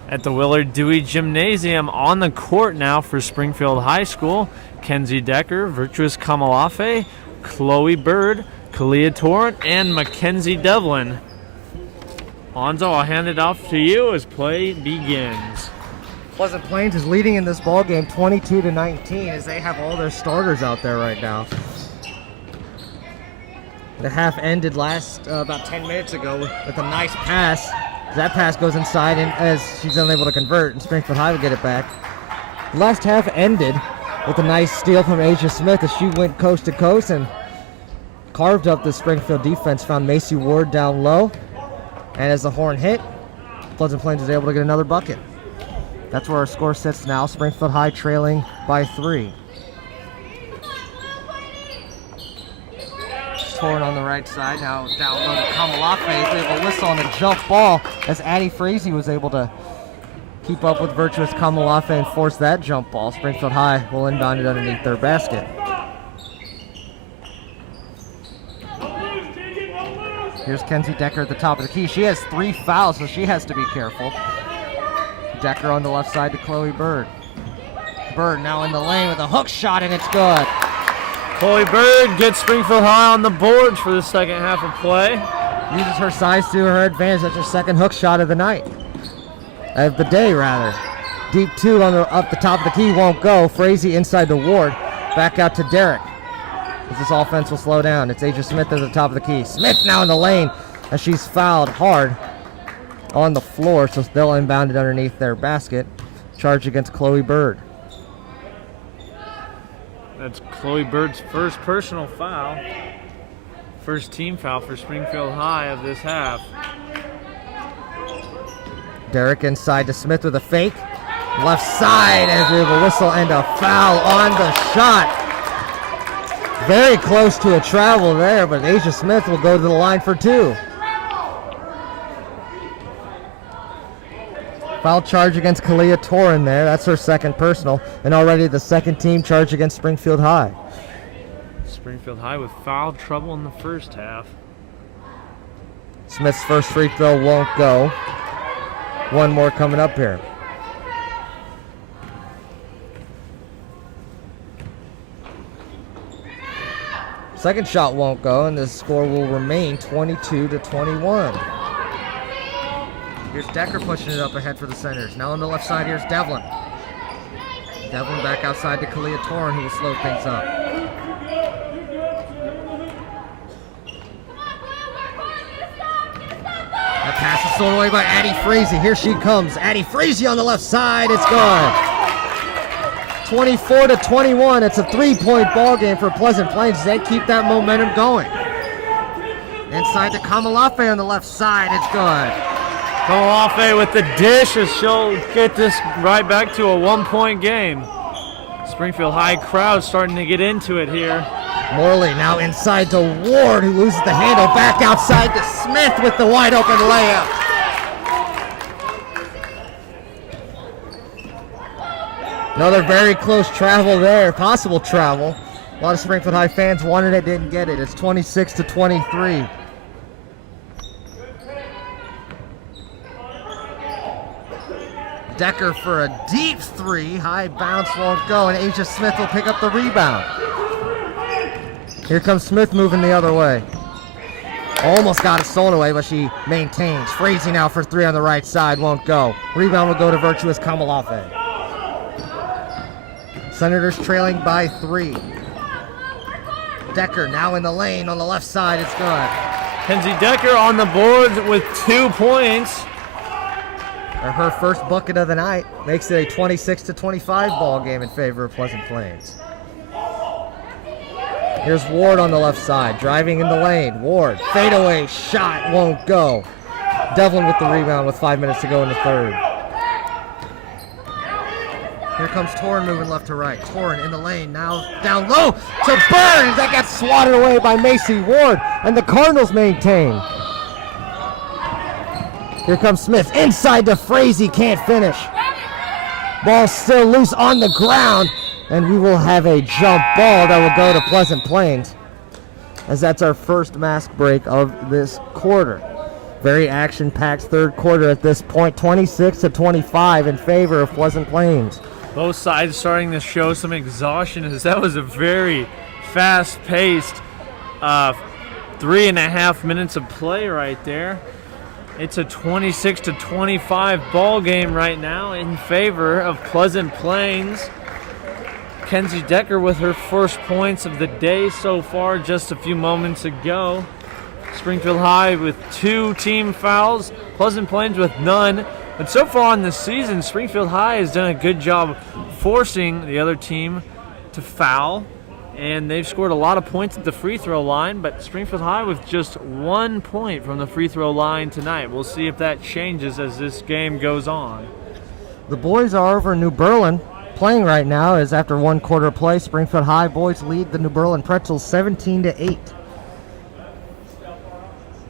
at the Willard Dewey Gymnasium. On the court now for Springfield High School, Kenzie Decker, Virtuous Kamalafe, Chloe Bird, Kalia Torrent, and Mackenzie Devlin. Lonzo, I'll hand it off to you as play begins. Pleasant Plains is leading in this ball game 22-19 as they have all their starters out there right now. The half ended about 10 minutes ago with a nice pass. That pass goes inside and as she's unable to convert, and Springfield High will get it back. Last half ended with a nice steal from Asia Smith as she went coast to coast and carved up the Springfield defense, found Macy Ward down low. And as the horn hit, Pleasant Plains was able to get another bucket. That's where our score sits now. Springfield High trailing by 3. Torn on the right side, now down low to Kamalafe. Is able to whistle on a jump ball as Addie Frazee was able to keep up with Virtuous Kamalafe and force that jump ball. Springfield High will inbound it underneath their basket. Here's Kenzie Decker at the top of the key. She has 3 fouls, so she has to be careful. Decker on the left side to Chloe Bird. Bird now in the lane with a hook shot, and it's good. Chloe Bird gets Springfield High on the boards for the second half of play. Uses her size to her advantage. That's her second hook shot of the night. Of the day, rather. Deep 2 up the top of the key won't go. Frazee inside to Ward. Back out to Derek. As this offense will slow down. It's Asia Smith at the top of the key. Smith now in the lane as she's fouled hard on the floor, so they'll inbound it underneath their basket. Charge against Chloe Bird. That's Chloe Bird's first personal foul. First team foul for Springfield High of this half. Derek inside to Smith with a fake. Left side as we have a whistle and a foul on the shot. Very close to a travel there, but Asia Smith will go to the line for 2. Foul charge against Kalia Torrent there. That's her second personal. And already the second team charge against Springfield High. Springfield High with foul trouble in the first half. Smith's first free throw won't go. One more coming up here. Second shot won't go, and the score will remain 22-21. Here's Decker pushing it up ahead for the Senators. Now on the left side, here's Devlin. Devlin back outside to Kalia Torrent, who will slow things up. That pass is thrown away by Addie Frazee. Here she comes. Addie Frazee on the left side. It's good. 24-21. It's a 3-point ball game for Pleasant Plains. They keep that momentum going. Inside to Kamalafe on the left side. It's good. Kamalafe with the dish as she'll get this right back to a 1-point game. Springfield High crowd starting to get into it here. Morley now inside to Ward, who loses the handle. Back outside to Smith with the wide open layup. Another very close travel there, possible travel. A lot of Springfield High fans wanted it, didn't get it. It's 26-23. Decker for a deep 3. High bounce won't go, and Asia Smith will pick up the rebound. Here comes Smith moving the other way. Almost got it stolen away, but she maintains. Frazee now for 3 on the right side, won't go. Rebound will go to Virtuous Kamalafe. Senators trailing by 3. Decker now in the lane on the left side, it's good. Kenzie Decker on the boards with 2 points. Her first bucket of the night makes it a 26-25 ball game in favor of Pleasant Plains. Here's Ward on the left side, driving in the lane. Ward, fadeaway shot, won't go. Devlin with the rebound with 5 minutes to go in the third. Here comes Torrent moving left to right. Torrent in the lane, now down low to Burns. That got swatted away by Macy Ward, and the Cardinals maintain. Here comes Smith, inside to Frazee, can't finish. Ball still loose on the ground, and we will have a jump ball that will go to Pleasant Plains. as that's our first mask break of this quarter. Very action-packed third quarter at this point, 26-25 in favor of Pleasant Plains. Both sides starting to show some exhaustion, as that was a very fast-paced 3.5 minutes of play right there. It's a 26-25 ball game right now in favor of Pleasant Plains. Kenzie Decker with her first points of the day so far just a few moments ago. Springfield High with 2 team fouls, Pleasant Plains with none. But so far in the season, Springfield High has done a good job forcing the other team to foul. And they've scored a lot of points at the free throw line, but Springfield High with just 1 point from the free throw line tonight. We'll see if that changes as this game goes on. The boys are over in New Berlin playing right now, as after 1 quarter play, Springfield High boys lead the New Berlin Pretzels 17-8.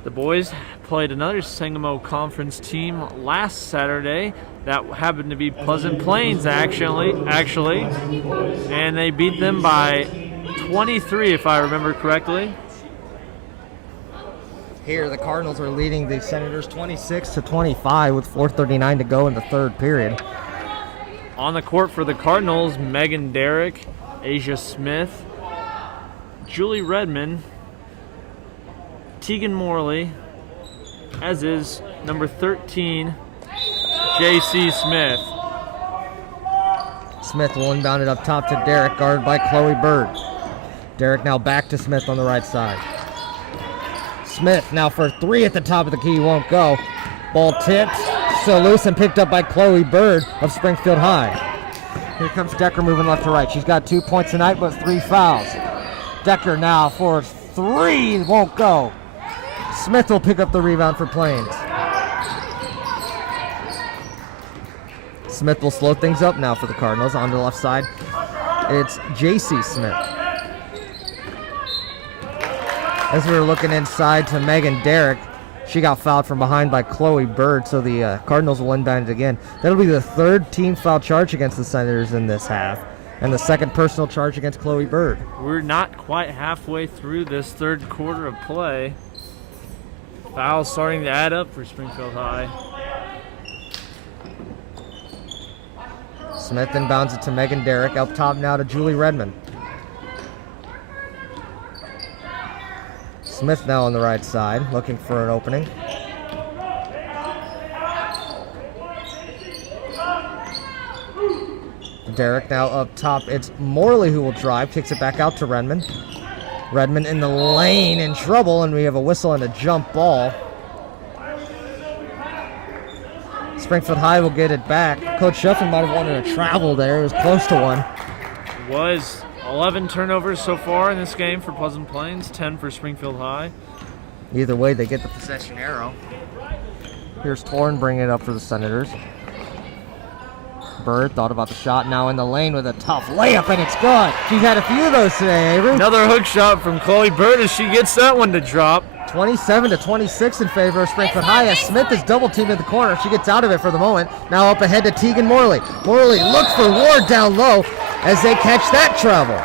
The boys played another Sangamo Conference team last Saturday. That happened to be Pleasant Plains, actually, and they beat them by 23, if I remember correctly. Here, the Cardinals are leading the Senators 26-25 with 4:39 to go in the third period. On the court for the Cardinals, Megan Derrick, Asia Smith, Julie Redmond, Tegan Morley, as is number 13, J.C. Smith. Smith will inbound it up top to Derrick, guarded by Chloe Bird. Derrick now back to Smith on the right side. Smith now for 3 at the top of the key, won't go. Ball tipped, so loose and picked up by Chloe Bird of Springfield High. Here comes Decker moving left to right. She's got 2 points tonight, but 3 fouls. Decker now for 3, won't go. Smith will pick up the rebound for Plains. Smith will slow things up now for the Cardinals. On the left side, it's J.C. Smith. As we were looking inside to Megan Derrick, she got fouled from behind by Chloe Bird, so the Cardinals will inbound it again. That'll be the 3rd team foul charge against the Senators in this half, and the 2nd personal charge against Chloe Bird. We're not quite halfway through this third quarter of play. Fouls starting to add up for Springfield High. Smith inbounds it to Megan Derrick, up top now to Julie Redmond. Smith now on the right side, looking for an opening. Derrick now up top. It's Morley who will drive, kicks it back out to Redmond. Redmond in the lane, in trouble, and we have a whistle and a jump ball. Springfield High will get it back. Coach Shuffin might have wanted a travel there. It was close to one. It was 11 turnovers so far in this game for Pleasant Plains, 10 for Springfield High. Either way, they get the possession arrow. Here's Torn bringing it up for the Senators. Bird thought about the shot, now in the lane with a tough layup, and it's good. She's had a few of those today, Avery. Another hook shot from Chloe Bird as she gets that one to drop. 27-26 in favor of Springfield High as Smith is double teamed in the corner. She gets out of it for the moment. Now up ahead to Tegan Morley. Morley looks for Ward down low as they catch that travel.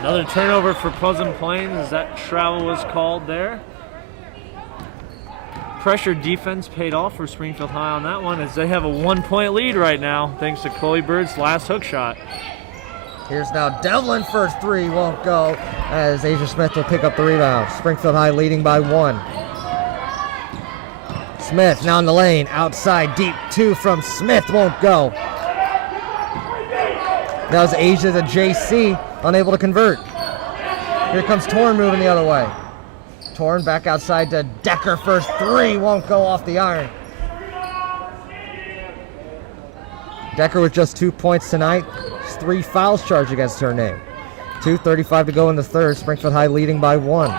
Another turnover for Pleasant Plains as that travel was called there. Pressure defense paid off for Springfield High on that one as they have a 1-point lead right now thanks to Chloe Bird's last hook shot. Here's now Devlin for 3, won't go as Asia Smith will pick up the rebound. Springfield High leading by 1. Smith now in the lane, outside deep 2 from Smith, won't go. That was Asia to JC, unable to convert. Here comes Torn moving the other way. Torn back outside to Decker for 3, won't go off the iron. Decker with just 2 points tonight. 3 fouls charged against her name. 2:35 to go in the third. Springfield High leading by 1.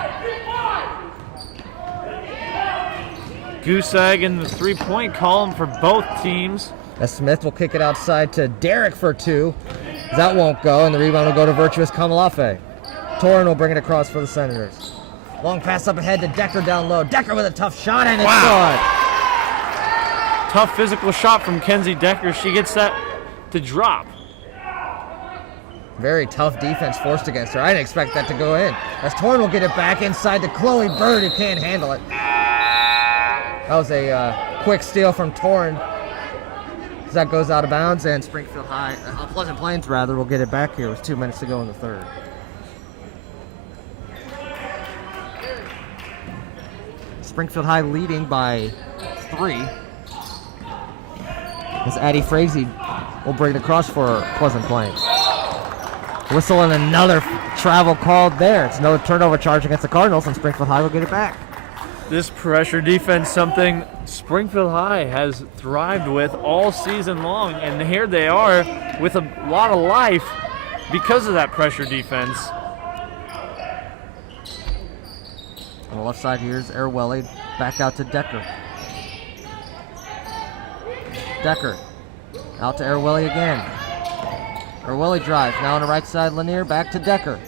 Goose egg in the 3-point column for both teams. As Smith will kick it outside to Derrick for 2. That won't go, and the rebound will go to Virtuous Kamalafe. Torrin will bring it across for the Senators. Long pass up ahead to Decker down low. Decker with a tough shot, and it's good. Tough physical shot from Kenzie Decker. She gets that to drop. Very tough defense forced against her. I didn't expect that to go in. As Torn will get it back inside to Chloe Bird, who can't handle it. That was a quick steal from Torn. That goes out of bounds, and Springfield High, Pleasant Plains rather, will get it back here with 2 minutes to go in the third. Springfield High leading by 3. As Addie Frazee will bring it across for Pleasant Plains. Whistle and another travel called there. It's no turnover charge against the Cardinals, and Springfield High will get it back. This pressure defense, something Springfield High has thrived with all season long, and here they are with a lot of life because of that pressure defense. On the left side, here's Erwelli back out to Decker. Decker out to Erwelli again. Erwelli drives, now on the right side, Lanier back to Decker.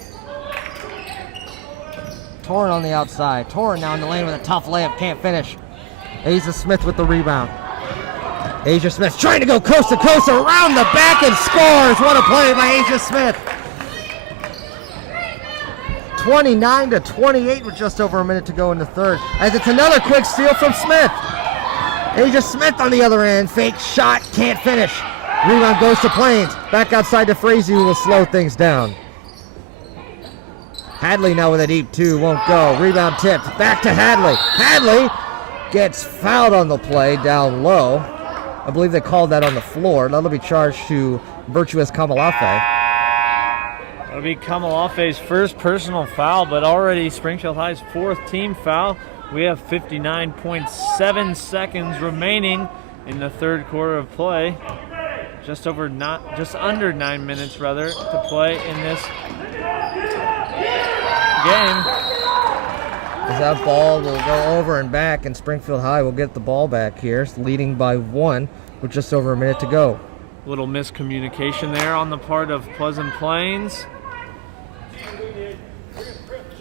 Torn on the outside. Torn now in the lane with a tough layup, can't finish. Asia Smith with the rebound. Asia Smith trying to go coast to coast around the back and scores. What a play by Asia Smith. 29-28 with just over a minute to go in the third. As it's another quick steal from Smith. Asia Smith on the other end. Fake shot, can't finish. Rebound goes to Plains. Back outside to Frazee, who will slow things down. Hadley now with a deep 2, won't go. Rebound tipped, back to Hadley. Hadley gets fouled on the play down low. I believe they called that on the floor. That'll be charged to Virtuous Kamalafe. That'll be Kamalafe's first personal foul, but already Springfield High's 4th team foul. We have 59.7 seconds remaining in the third quarter of play. Just under 9 minutes rather to play in this game. As that ball will go over and back, and Springfield High will get the ball back here, leading by 1 with just over a minute to go. Little miscommunication there on the part of Pleasant Plains.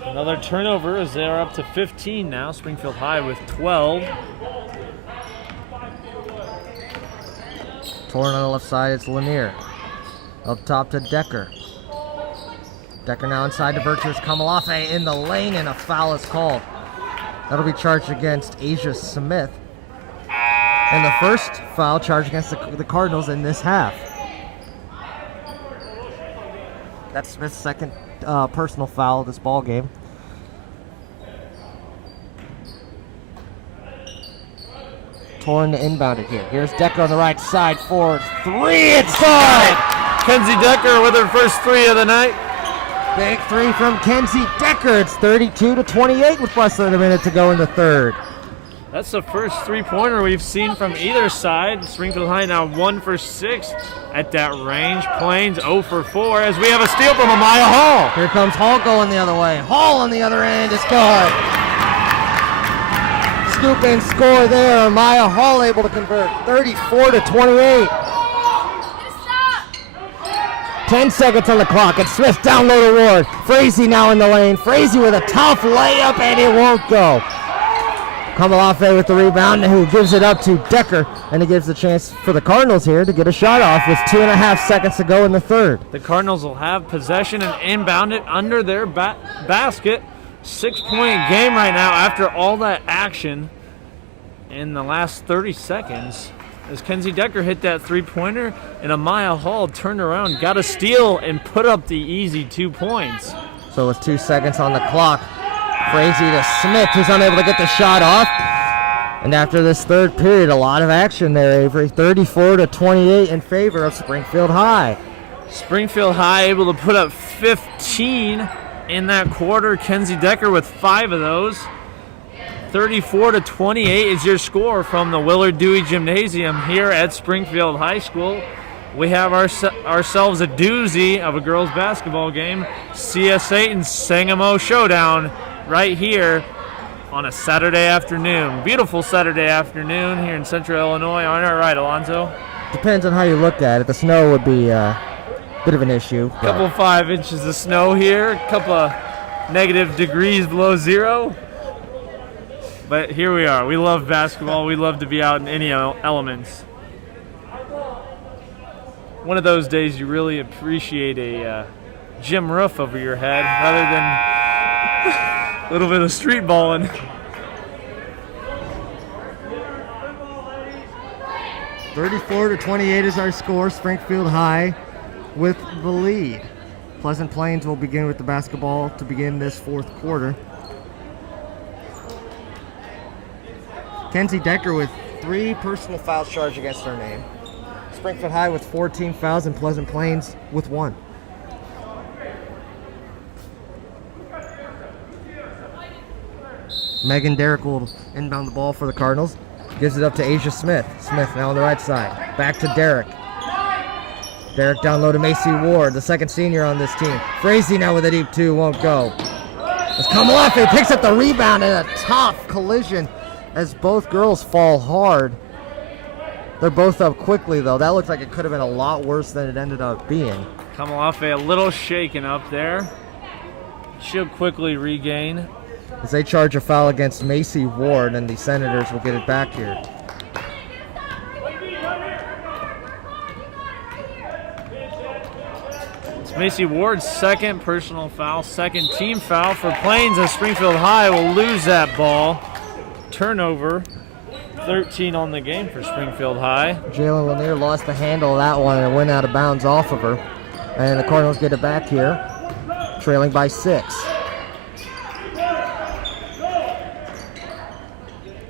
Another turnover as they're up to 15 now. Springfield High with 12. Torn on the left side, it's Lanier. Up top to Decker. Decker now inside to Virtuous Kamalafe in the lane, and a foul is called. That'll be charged against Asia Smith. And the first foul charged against the Cardinals in this half. That's Smith's second personal foul of this ball game. Torn to inbound it here. Here's Decker on the right side for 3. It's good! Kenzie Decker with her first 3 of the night. Big 3 from Kenzie Decker. It's 32-28 with less than a minute to go in the third. That's the first 3-pointer we've seen from either side. Springfield High now 1 for 6 at that range. Plains 0 for 4 as we have a steal from Amaya Hall. Here comes Hall going the other way. Hall on the other end is good. Scoop and score there. Amaya Hall able to convert 34-28. 10 seconds on the clock, and Smith down low to Ward. Frazee now in the lane. Frazee with a tough layup, and it won't go. Kamalafe with the rebound, who gives it up to Decker, and it gives the chance for the Cardinals here to get a shot off with 2.5 seconds to go in the third. The Cardinals will have possession and inbound it under their basket. 6-point game right now after all that action in the last 30 seconds. As Kenzie Decker hit that 3-pointer, and Amaya Hall turned around, got a steal, and put up the easy 2 points. So with 2 seconds on the clock, Frazee to Smith, who's unable to get the shot off. And after this third period, a lot of action there, Avery. 34-28 in favor of Springfield High. Springfield High able to put up 15 in that quarter. Kenzie Decker with 5 of those. 34-28 is your score from the Willard Dewey Gymnasium here at Springfield High School. We have ourselves a doozy of a girls basketball game. CSA and Sangamo Showdown right here on a Saturday afternoon. Beautiful Saturday afternoon here in Central Illinois. Aren't I right, Alonzo? Depends on how you look at it. The snow would be a bit of an issue. Couple 5 inches of snow here. Couple of negative degrees below zero. But here we are. We love basketball. We love to be out in any elements. one of those days you really appreciate a gym roof over your head rather than a little bit of street balling. (34-28) is our score. Springfield High with the lead. Pleasant Plains will begin with the basketball to begin this fourth quarter. Kenzie Decker with 3 personal fouls charged against her name. Springfield High with 14 fouls and Pleasant Plains with 1. Megan Derrick will inbound the ball for the Cardinals. Gives it up to Asia Smith. Smith now on the right side. Back to Derrick. Derrick down low to Macy Ward, the second senior on this team. Frazee now with a deep 2, won't go. As Kamalafe picks up the rebound in a tough collision as both girls fall hard. They're both up quickly though. That looks like it could have been a lot worse than it ended up being. Kamalafe a little shaken up there. She'll quickly regain. As they charge a foul against Macy Ward, and the Senators will get it back here. It's Macy Ward's second personal foul, second team foul for Plains, as Springfield High will lose that ball. Turnover, 13 on the game for Springfield High. Jalen Lanier lost the handle of that one and it went out of bounds off of her. And the Cardinals get it back here, trailing by 6.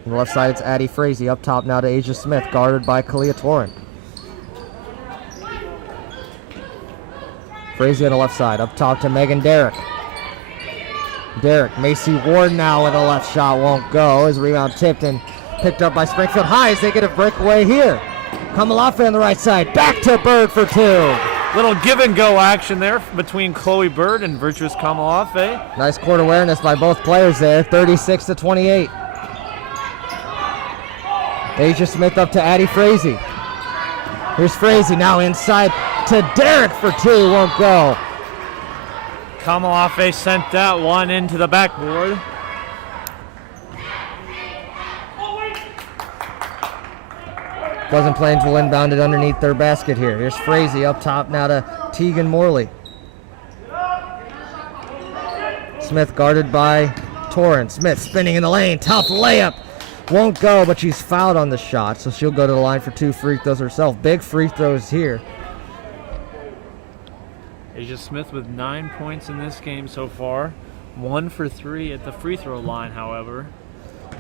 On the left side, it's Addie Frazee. Up top now to Asia Smith, guarded by Kalia Torin. Frazee on the left side. Up top to Megan Derrick. Derrick, Macy Ward now with a left shot, won't go. His rebound tipped and picked up by Springfield High as they get a breakaway here. Kamalafe on the right side. Back to Bird for 2. Little give and go action there between Chloe Bird and Virtuous Kamalafe. Nice court awareness by both players there. 36-28. Asia Smith up to Addie Frazee. Here's Frazee now inside to Derrick for 2, won't go. Kamalafe sent that one into the backboard. Pleasant Plains will inbound it underneath their basket here. Here's Frazee up top now to Tegan Morley. Smith guarded by Torrance. Smith spinning in the lane, tough layup. Won't go, but she's fouled on the shot, so she'll go to the line for 2 free throws herself. Big free throws here. Asia Smith with 9 points in this game so far. 1 for 3 at the free throw line, however.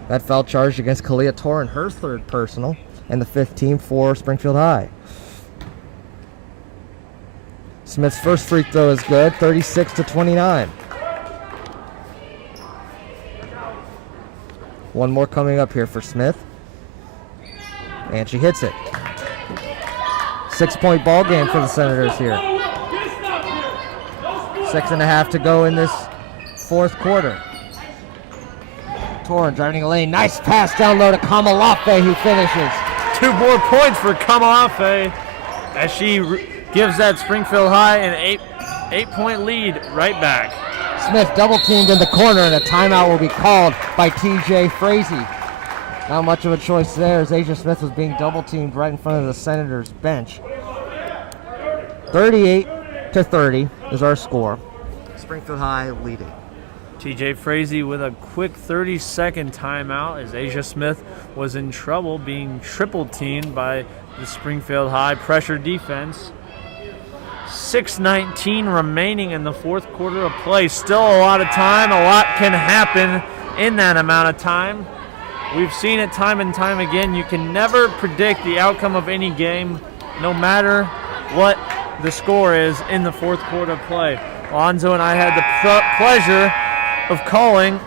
That foul charged against Kalia Torin, her 3rd personal, and the 5th team for Springfield High. Smith's first free throw is good, 36-29. One more coming up here for Smith. And she hits it. 6-point ball game for the Senators here. 6.5 to go in this fourth quarter. Torrance driving the lane. Nice pass down low to Kamalafe, who finishes. 2 more points for Kamalafe as she gives that Springfield High an 8-point lead right back. Smith double teamed in the corner, and a timeout will be called by TJ Frazee. Not much of a choice there as Asia Smith was being double teamed right in front of the Senators bench. 38-30 is our score. Springfield High leading. TJ Frazee with a quick 30-second timeout as Asia Smith was in trouble being triple teamed by the Springfield High pressure defense. 6:19 remaining in the fourth quarter of play. Still a lot of time. A lot can happen in that amount of time. We've seen it time and time again. You can never predict the outcome of any game, no matter what the score is in the fourth quarter of play. Alonzo and I had the pleasure of calling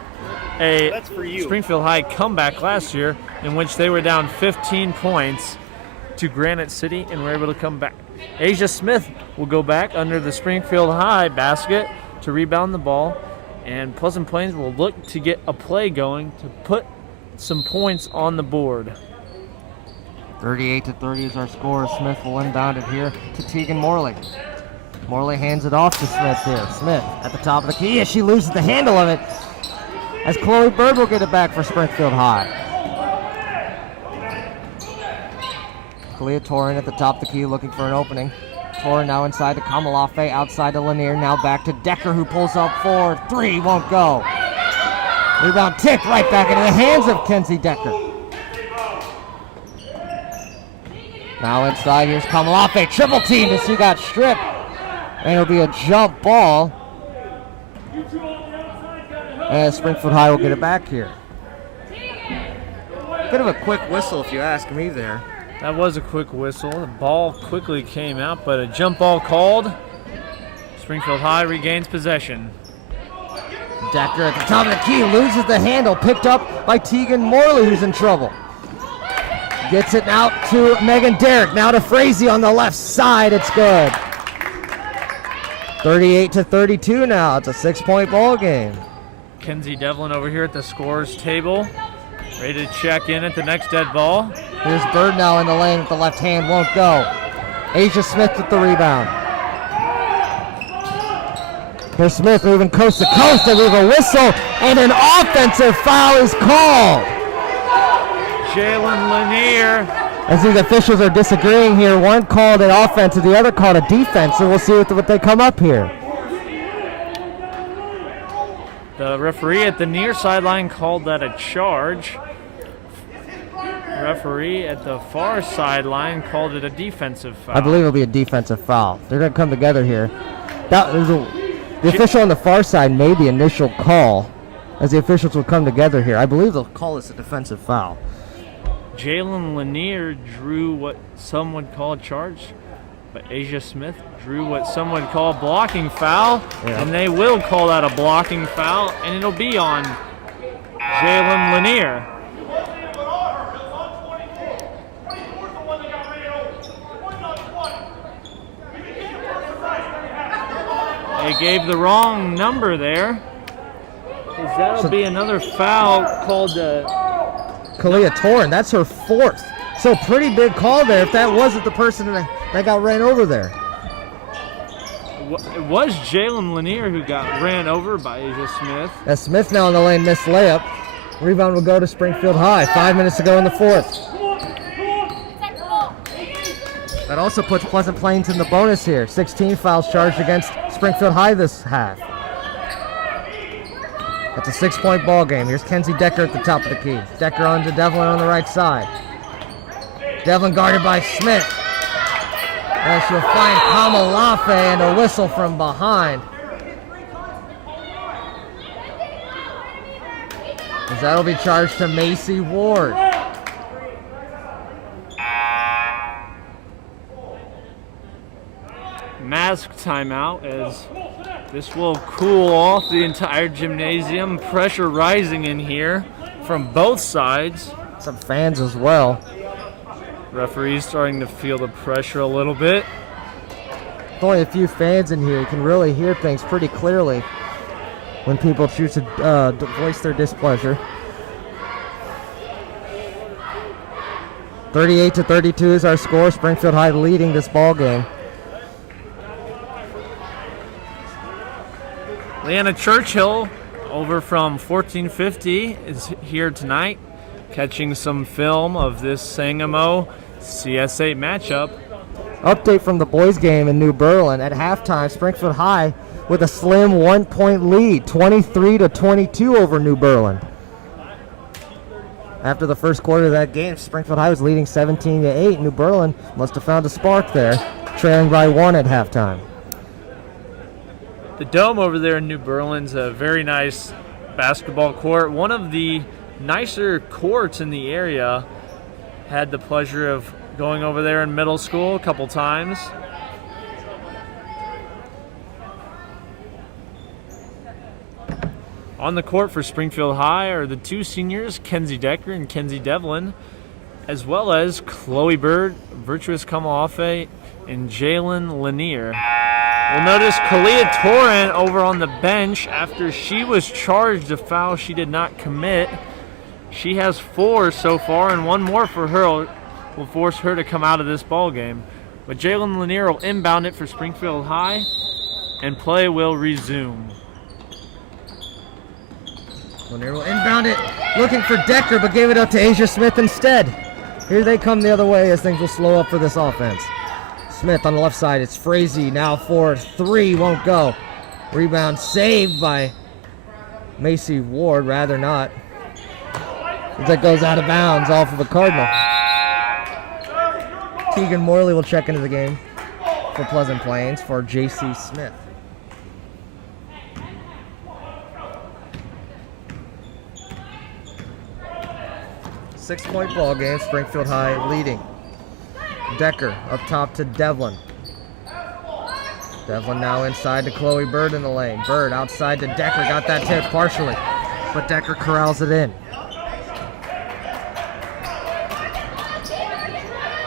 a Springfield High comeback last year in which they were down 15 points to Granite City and were able to come back. Asia Smith will go back under the Springfield High basket to rebound the ball, and Pleasant Plains will look to get a play going to put some points on the board. 38-30 is our score. Smith will inbound it here to Tegan Morley. Morley hands it off to Smith here. Smith at the top of the key as she loses the handle of it, as Chloe Bird will get it back for Springfield High. Kalia Torin at the top of the key looking for an opening. Torren now inside to Kamalafe, outside to Lanier, now back to Decker, who pulls up forward. 3 won't go. Rebound tipped right back into the hands of Kenzie Decker. Now inside, here's Kamalafe, triple team as he got stripped. And it'll be a jump ball. And Springfield High will get it back here. Bit of a quick whistle if you ask me there. That was a quick whistle. The ball quickly came out, but a jump ball called. Springfield High regains possession. Decker at the top of the key, loses the handle, picked up by Tegan Morley, who's in trouble. Gets it out to Megan Derrick, now to Frazee on the left side, it's good. 38-32 now, it's a 6-point ball game. Kenzie Devlin over here at the scorer's table, ready to check in at the next dead ball. Here's Bird now in the lane with the left hand, won't go. Asia Smith with the rebound. Here's Smith moving coast to coast, and we have a whistle, and an offensive foul is called. Jalen Lanier. As these officials are disagreeing here, one called an offensive, the other called a defense, so we'll see what they come up here. The referee at the near sideline called that a charge. Referee at the far sideline called it a defensive foul. I believe it'll be a defensive foul. They're going to come together here. The official on the far side made the initial call as the officials will come together here. I believe they'll call this a defensive foul. Jalen Lanier drew what some would call a charge, but Asia Smith drew what some would call a blocking foul, and they will call that a blocking foul, and it'll be on Jalen Lanier. They gave the wrong number there. That'll be another foul called Kalia Torren, that's her 4th. So pretty big call there if that wasn't the person that got ran over there. It was Jalen Lanier who got ran over by Asia Smith. As Smith now in the lane, missed layup. Rebound will go to Springfield High. 5 minutes to go in the 4th. That also puts Pleasant Plains in the bonus here. 16 fouls charged against Springfield High this half. It's a 6-point ball game. Here's Kenzie Decker at the top of the key. Decker on to Devlin on the right side. Devlin guarded by Smith. And she'll find Kamalafe and a whistle from behind. As that'll be charged to Macy Ward. Mask timeout as this will cool off the entire gymnasium. Pressure rising in here from both sides. Some fans as well. Referees starting to feel the pressure a little bit. With only a few fans in here, you can really hear things pretty clearly when people choose to voice their displeasure. 38-32 is our score. Springfield High leading this ball game. Leanna Churchill over from 1450 is here tonight, catching some film of this Sangamo CS8 matchup. Update from the boys game in New Berlin. At halftime, Springfield High with a slim 1-point lead, 23-22 over New Berlin. After the first quarter of that game, Springfield High was leading 17-8. New Berlin must have found a spark there, trailing by 1 at halftime. The dome over there in New Berlin's a very nice basketball court. One of the nicer courts in the area. Had the pleasure of going over there in middle school a couple times. On the court for Springfield High are the two seniors, Kenzie Decker and Kenzie Devlin, as well as Chloe Bird, Virtuous Kamalafe, and Jalen Lanier. We'll notice Kalia Torren over on the bench after she was charged a foul she did not commit. She has 4 so far, and one more for her will force her to come out of this ball game. But Jalen Lanier will inbound it for Springfield High, and play will resume. Lanier will inbound it, looking for Decker, but gave it up to Asia Smith instead. Here they come the other way as things will slow up for this offense. Smith on the left side. It's Frazee now for three. Won't go. Rebound saved by Macy Ward. Rather not. That goes out of bounds off of the Cardinal. Tegan Morley will check into the game for Pleasant Plains for J.C. Smith. Six-point ball game. Springfield High leading. Decker up top to Devlin. Devlin now inside to Chloe Bird in the lane. Bird outside to Decker. Got that tip partially, but Decker corrals it in.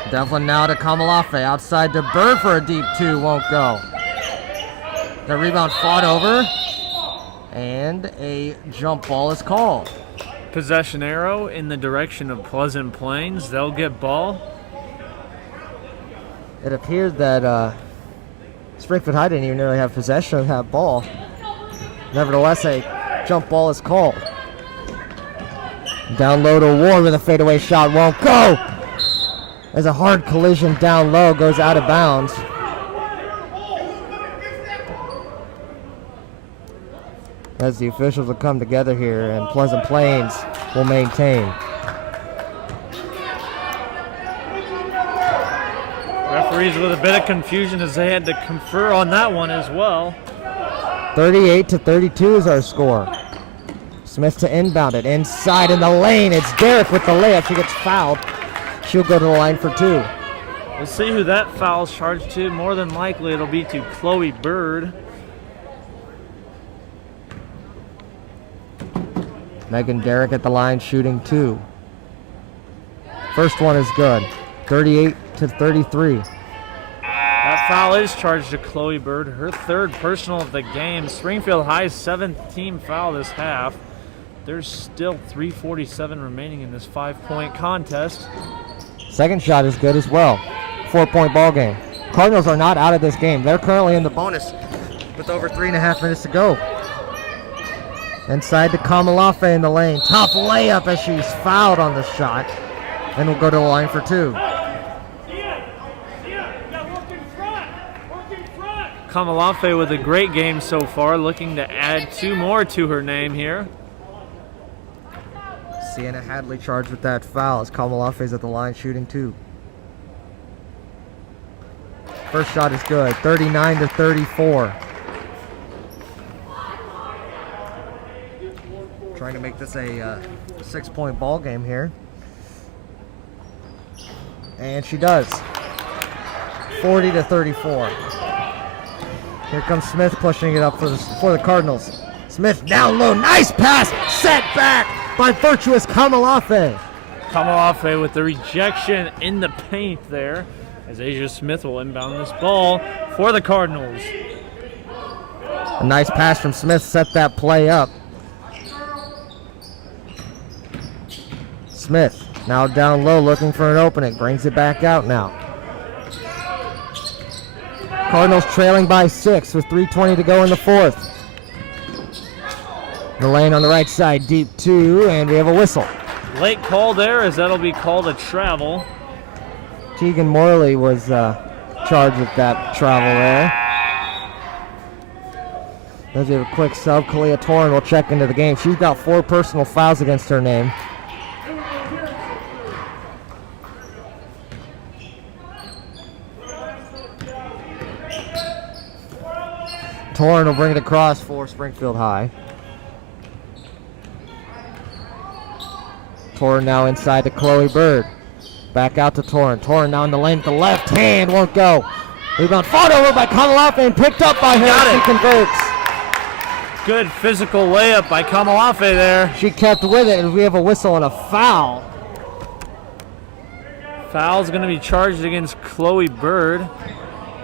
Devlin now to Kamalafe. Outside to Bird for a deep two. Won't go. The rebound fought over, and a jump ball is called. Possession arrow in the direction of Pleasant Plains. They'll get ball. It appeared that Springfield High didn't even really have possession of that ball. Nevertheless, a jump ball is called. Down low to Ward with a fadeaway shot. Won't go. As a hard collision down low goes out of bounds. As the officials will come together here, and Pleasant Plains will maintain. Referees with a bit of confusion as they had to confer on that one as well. 38-32 is our score. Smith to inbound it. Inside in the lane. It's Derrick with the layup. She gets fouled. She'll go to the line for two. We'll see who that foul's charged to. More than likely it'll be to Chloe Bird. Megan Derrick at the line shooting two. First one is good. 38-33. That foul is charged to Chloe Bird, her third personal of the game. Springfield High's seventh team foul this half. There's still 3:47 remaining in this 5-point contest. Second shot is good as well. 4-point ball game. Cardinals are not out of this game. They're currently in the bonus with over 3.5 minutes to go. Inside to Kamalafe in the lane. Tough layup as she's fouled on the shot. And we'll go to the line for two. Kamalafe with a great game so far, looking to add two more to her name here. Sienna Hadley charged with that foul as Kamalafe's at the line shooting two. First shot is good. 39-34. Trying to make this a 6-point ball game here. And she does. 40-34. Here comes Smith pushing it up for the Cardinals. Smith down low. Nice pass. Set back by Virtuous Kamalafe. Kamalafe with the rejection in the paint there as Asia Smith will inbound this ball for the Cardinals. A nice pass from Smith set that play up. Smith now down low looking for an opening. Brings it back out now. Cardinals trailing by 6 with 3:20 to go in the fourth. The lane on the right side, deep two, and we have a whistle. Late call there as that'll be called a travel. Tegan Morley was charged with that travel there. There's a quick sub. Kalia Torin will check into the game. She's got 4 personal fouls against her name. Torin will bring it across for Springfield High. Torin now inside to Chloe Bird. Back out to Torin. Torin now in the lane with the left hand. Won't go. Rebound fought over by Kamalafe and picked up by her. She converts. Good physical layup by Kamalafe there. She kept with it, and we have a whistle and a foul. Foul's going to be charged against Chloe Bird.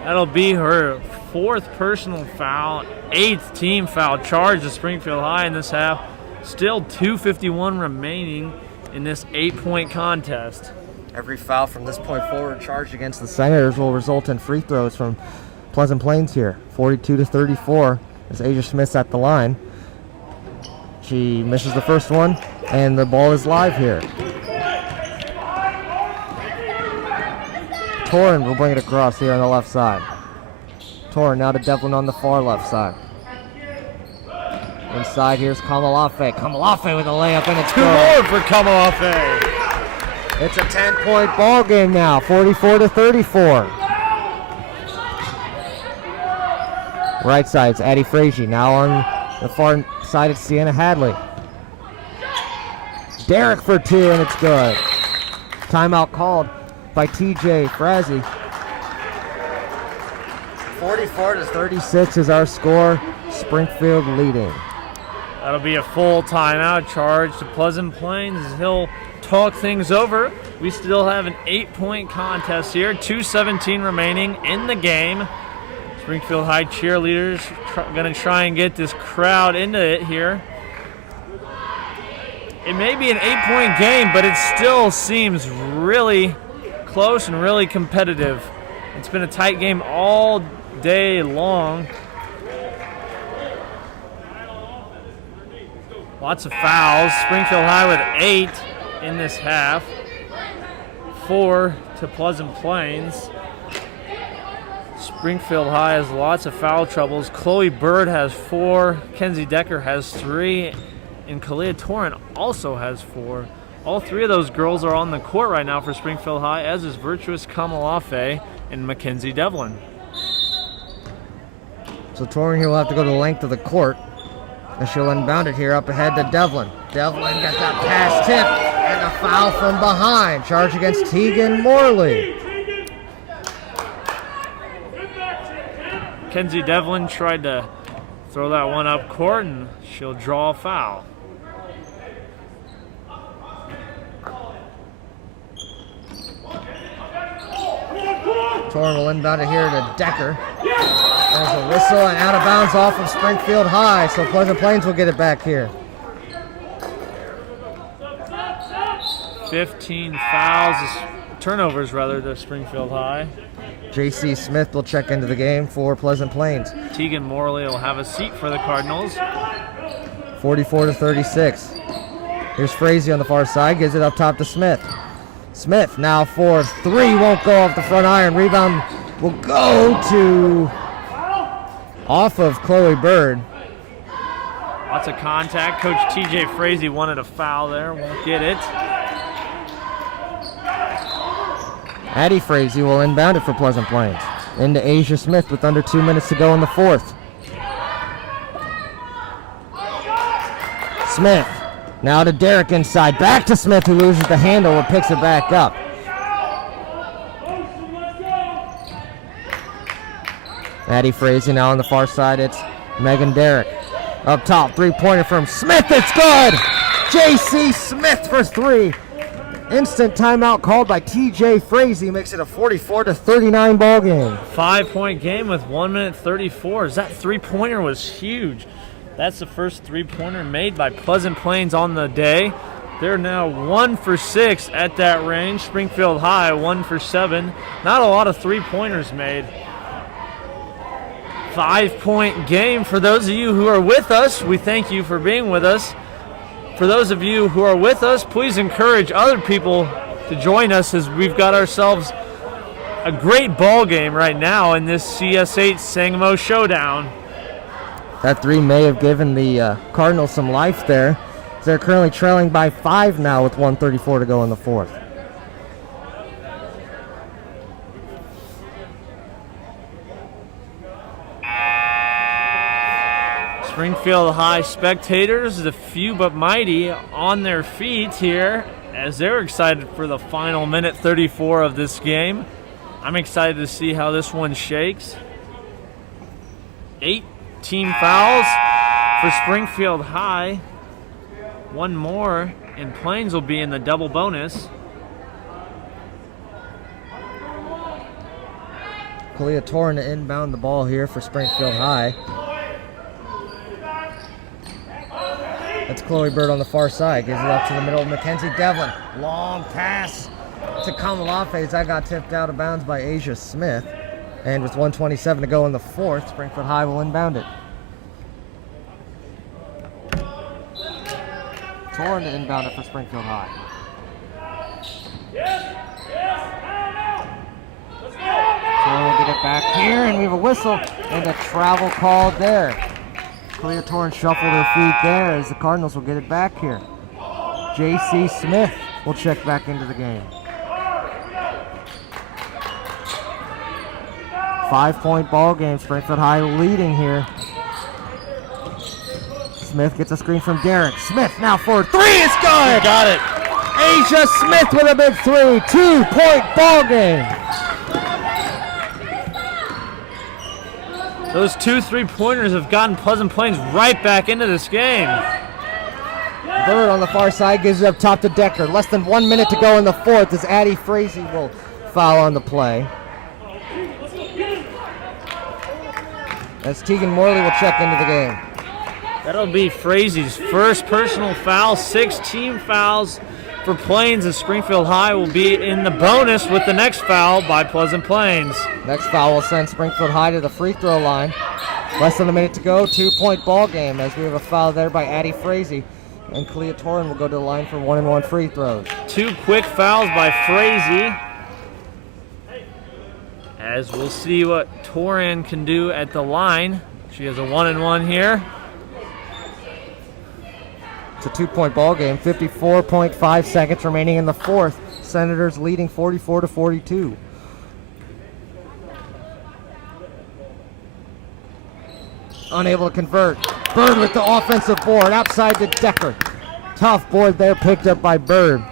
That'll be her 4th personal foul, 8th team foul charged to Springfield High in this half. Still 2:51 remaining in this 8-point contest. Every foul from this point forward charged against the Senators will result in free throws from Pleasant Plains here. 42-34 as Asia Smith's at the line. She misses the first one, and the ball is live here. Torrin will bring it across here on the left side. Torrin now to Devlin on the far left side. Inside, here's Kamalafe. Kamalafe with a layup, and it's Two good. more for Kamalafe. It's a 10-point ball game now, 44-34. Right side, it's Addie Frazee. Now on the far side, it's Sienna Hadley. Derek for two, and it's good. Timeout called by TJ Frazee. 44-36 is our score. Springfield leading. That'll be a full timeout charge to Pleasant Plains as he'll talk things over. We still have an 8-point contest here, 2:17 remaining in the game. Springfield High cheerleaders going to try and get this crowd into it here. It may be an 8-point game, but it still seems really close and really competitive. It's been a tight game all day long. Lots of fouls. Springfield High with 8 in this half. 4 to Pleasant Plains. Springfield High has lots of foul troubles. Chloe Bird has 4. Kenzie Decker has 3. And Kalia Torrent also has 4. All 3 of those girls are on the court right now for Springfield High, as is Virtuous Kamalafe and Mackenzie Devlin. So Torrin here will have to go to the length of the court. And she'll inbound it here up ahead to Devlin. Devlin gets that pass tip and a foul from behind. Charge against Tegan Morley. Kenzie Devlin tried to throw that one up court, and she'll draw a foul. Torrin will inbound it here to Decker. There's a whistle and out of bounds off of Springfield High, so Pleasant Plains will get it back here. 15 fouls, turnovers rather, to Springfield High. J.C. Smith will check into the game for Pleasant Plains. Tegan Morley will have a seat for the Cardinals. 44-36. Here's Frazee on the far side, gives it up top to Smith. Smith now for 3, won't go off the front iron. Rebound will go to off of Chloe Bird. Lots of contact. Coach TJ Frazee wanted a foul there, won't get it. Addie Frazee will inbound it for Pleasant Plains. Into Asia Smith with under 2 minutes to go in the fourth. Smith now to Derek inside. Back to Smith, who loses the handle but picks it back up. Addie Frazee now on the far side. It's Megan Derrick. Up top, three-pointer from Smith. It's good! J.C. Smith for 3. Instant timeout called by T.J. Frazee. Makes it a 44-39 ball game. 5-point game with 1 minute 34. That three-pointer was huge. That's the first three-pointer made by Pleasant Plains on the day. They're now 1 for 6 at that range. Springfield High 1 for 7. Not a lot of three-pointers made. 5-point game for those of you who are with us. We thank you for being with us. For those of you who are with us, please encourage other people to join us as we've got ourselves a great ball game right now in this CS8 Sangamo Showdown. That 3 may have given the Cardinals some life there. They're currently trailing by 5 now with 1:34 to go in the fourth. Springfield High spectators, the few but mighty, on their feet here as they're excited for the final minute 34 of this game. I'm excited to see how this one shakes. 8 team fouls for Springfield High. 1 more, and Plains will be in the double bonus. Kalia Torrin to inbound the ball here for Springfield High. That's Chloe Bird on the far side. Gives it up to the middle of Mackenzie Devlin. Long pass to Kamalafe. That got tipped out of bounds by Asia Smith. And with 1:27 to go in the fourth, Springfield High will inbound it. Torrin to inbound it for Springfield High. it back here, and we have a whistle and a travel called there. Clea Torrance shuffled her feet there as the Cardinals will get it back here. J.C. Smith will check back into the game. 5-point ball game. Springfield High leading here. Smith gets a screen from Derek. Smith now forward. Three is good! Got it. Asia Smith with a big three. 2-point ball game. Those 2 3-pointers have gotten Pleasant Plains right back into this game. Bird on the far side gives it up top to Decker. Less than 1 minute to go in the fourth as Addie Frazee will foul on the play. As Tegan Morley will check into the game. That'll be Frazee's first personal foul. 6 team fouls for Plains, and Springfield High will be in the bonus with the next foul by Pleasant Plains. Next foul will send Springfield High to the free throw line. Less than a minute to go. 2-point ball game as we have a foul there by Addie Frazee. And Clea Torrin will go to the line for 1-and-1 free throws. 2 quick fouls by Frazee. As we'll see what Torrin can do at the line. She has a 1-and-1 here. It's a 2-point ball game. 54.5 seconds remaining in the fourth. Senators leading 44-42. Unable to convert. Bird with the offensive board outside to Decker. Tough board there picked up by Bird.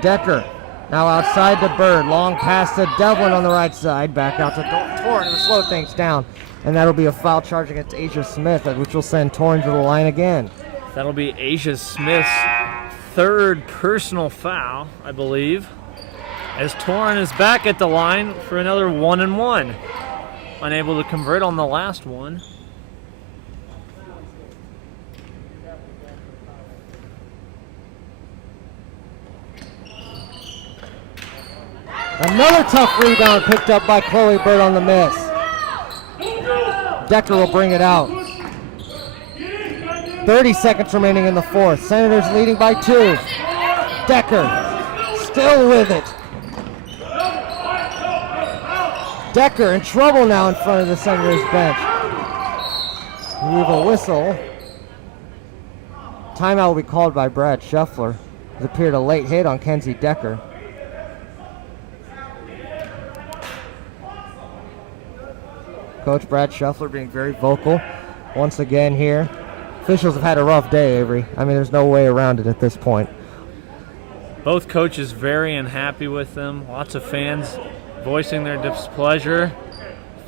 Decker now outside to Bird. Long pass to Devlin on the right side. Back out to Torrin to slow things down. And that'll be a foul charge against Asia Smith, which will send Torrin to the line again. That'll be Asia Smith's third personal foul, I believe. As Torrin is back at the line for another 1-and-1. Unable to convert on the last one. Another tough rebound picked up by Chloe Bird on the miss. Decker will bring it out. 30 seconds remaining in the fourth. Senators leading by 2. Decker still with it. Decker in trouble now in front of the Senators bench. We have a whistle. Timeout will be called by Brad Scheffler. It appeared a late hit on Kenzie Decker. Coach Brad Scheffler being very vocal once again here. Officials have had a rough day, Avery. I mean, there's no way around it at this point. Both coaches very unhappy with them. Lots of fans voicing their displeasure.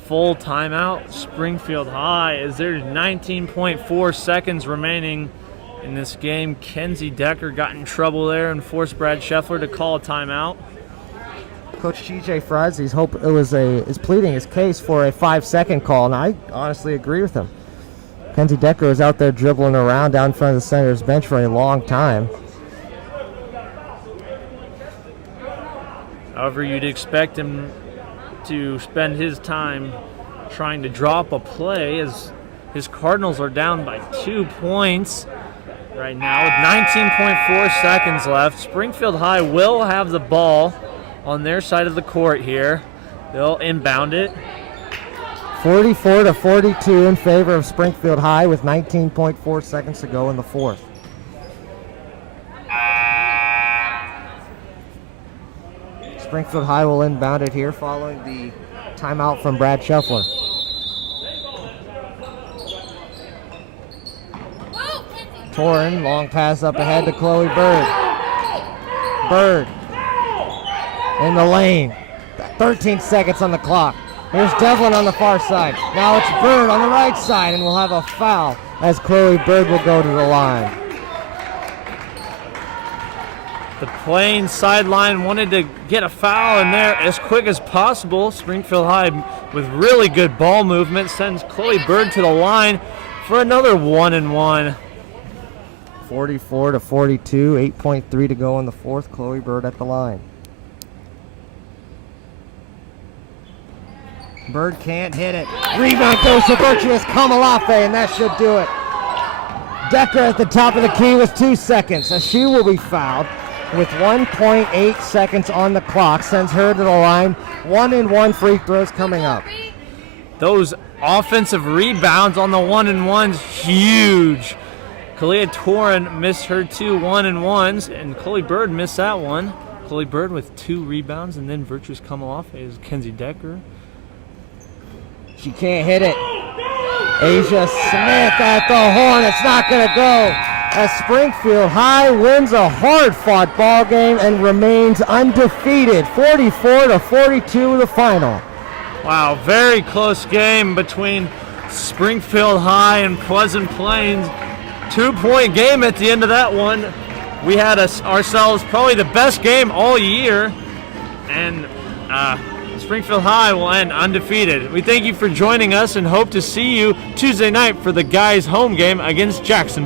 Full timeout. Springfield High, as there's 19.4 seconds remaining in this game. Kenzie Decker got in trouble there and forced Brad Scheffler to call a timeout. Coach T.J. Frazee is pleading his case for a 5-second call, and I honestly agree with him. Kenzie Decker was out there dribbling around down in front of the Senators bench for a long time. However, you'd expect him to spend his time trying to drop a play as his Cardinals are down by 2 points right now with 19.4 seconds left. Springfield High will have the ball on their side of the court here. They'll inbound it. 44-42 in favor of Springfield High with 19.4 seconds to go in the fourth. Springfield High will inbound it here following the timeout from Brad Scheffler. Torrin, long pass up ahead to Chloe Bird. Bird in the lane. 13 seconds on the clock. Here's Devlin on the far side. Now it's Bird on the right side, and we'll have a foul as Chloe Bird will go to the line. The Plains sideline wanted to get a foul in there as quick as possible. Springfield High, with really good ball movement, sends Chloe Bird to the line for another 1-and-1. 44-42, 8.3 to go in the fourth. Chloe Bird at the line. Bird can't hit it. Rebound goes to Virtuous Kamalafe, and that should do it. Decker at the top of the key with 2 seconds, as she will be fouled. with 1.8 seconds on the clock. Sends her to the line. 1-and-1 free throws coming up. Those offensive rebounds on the 1-and-1s, huge. Kalia Torin missed her 2 1-and-1s, and Chloe Bird missed that one. Chloe Bird with 2 rebounds, and then virtuous come off is Kenzie Decker. She can't hit it. Asia Smith at the horn. It's not going to go. As Springfield High wins a hard-fought ball game and remains undefeated. 44-42 the final. Wow, very close game between Springfield High and Pleasant Plains. 2-point game at the end of that one. We had ourselves probably the best game all year, and Springfield High will end undefeated. We thank you for joining us and hope to see you Tuesday night for the guys' home game against Jacksonville.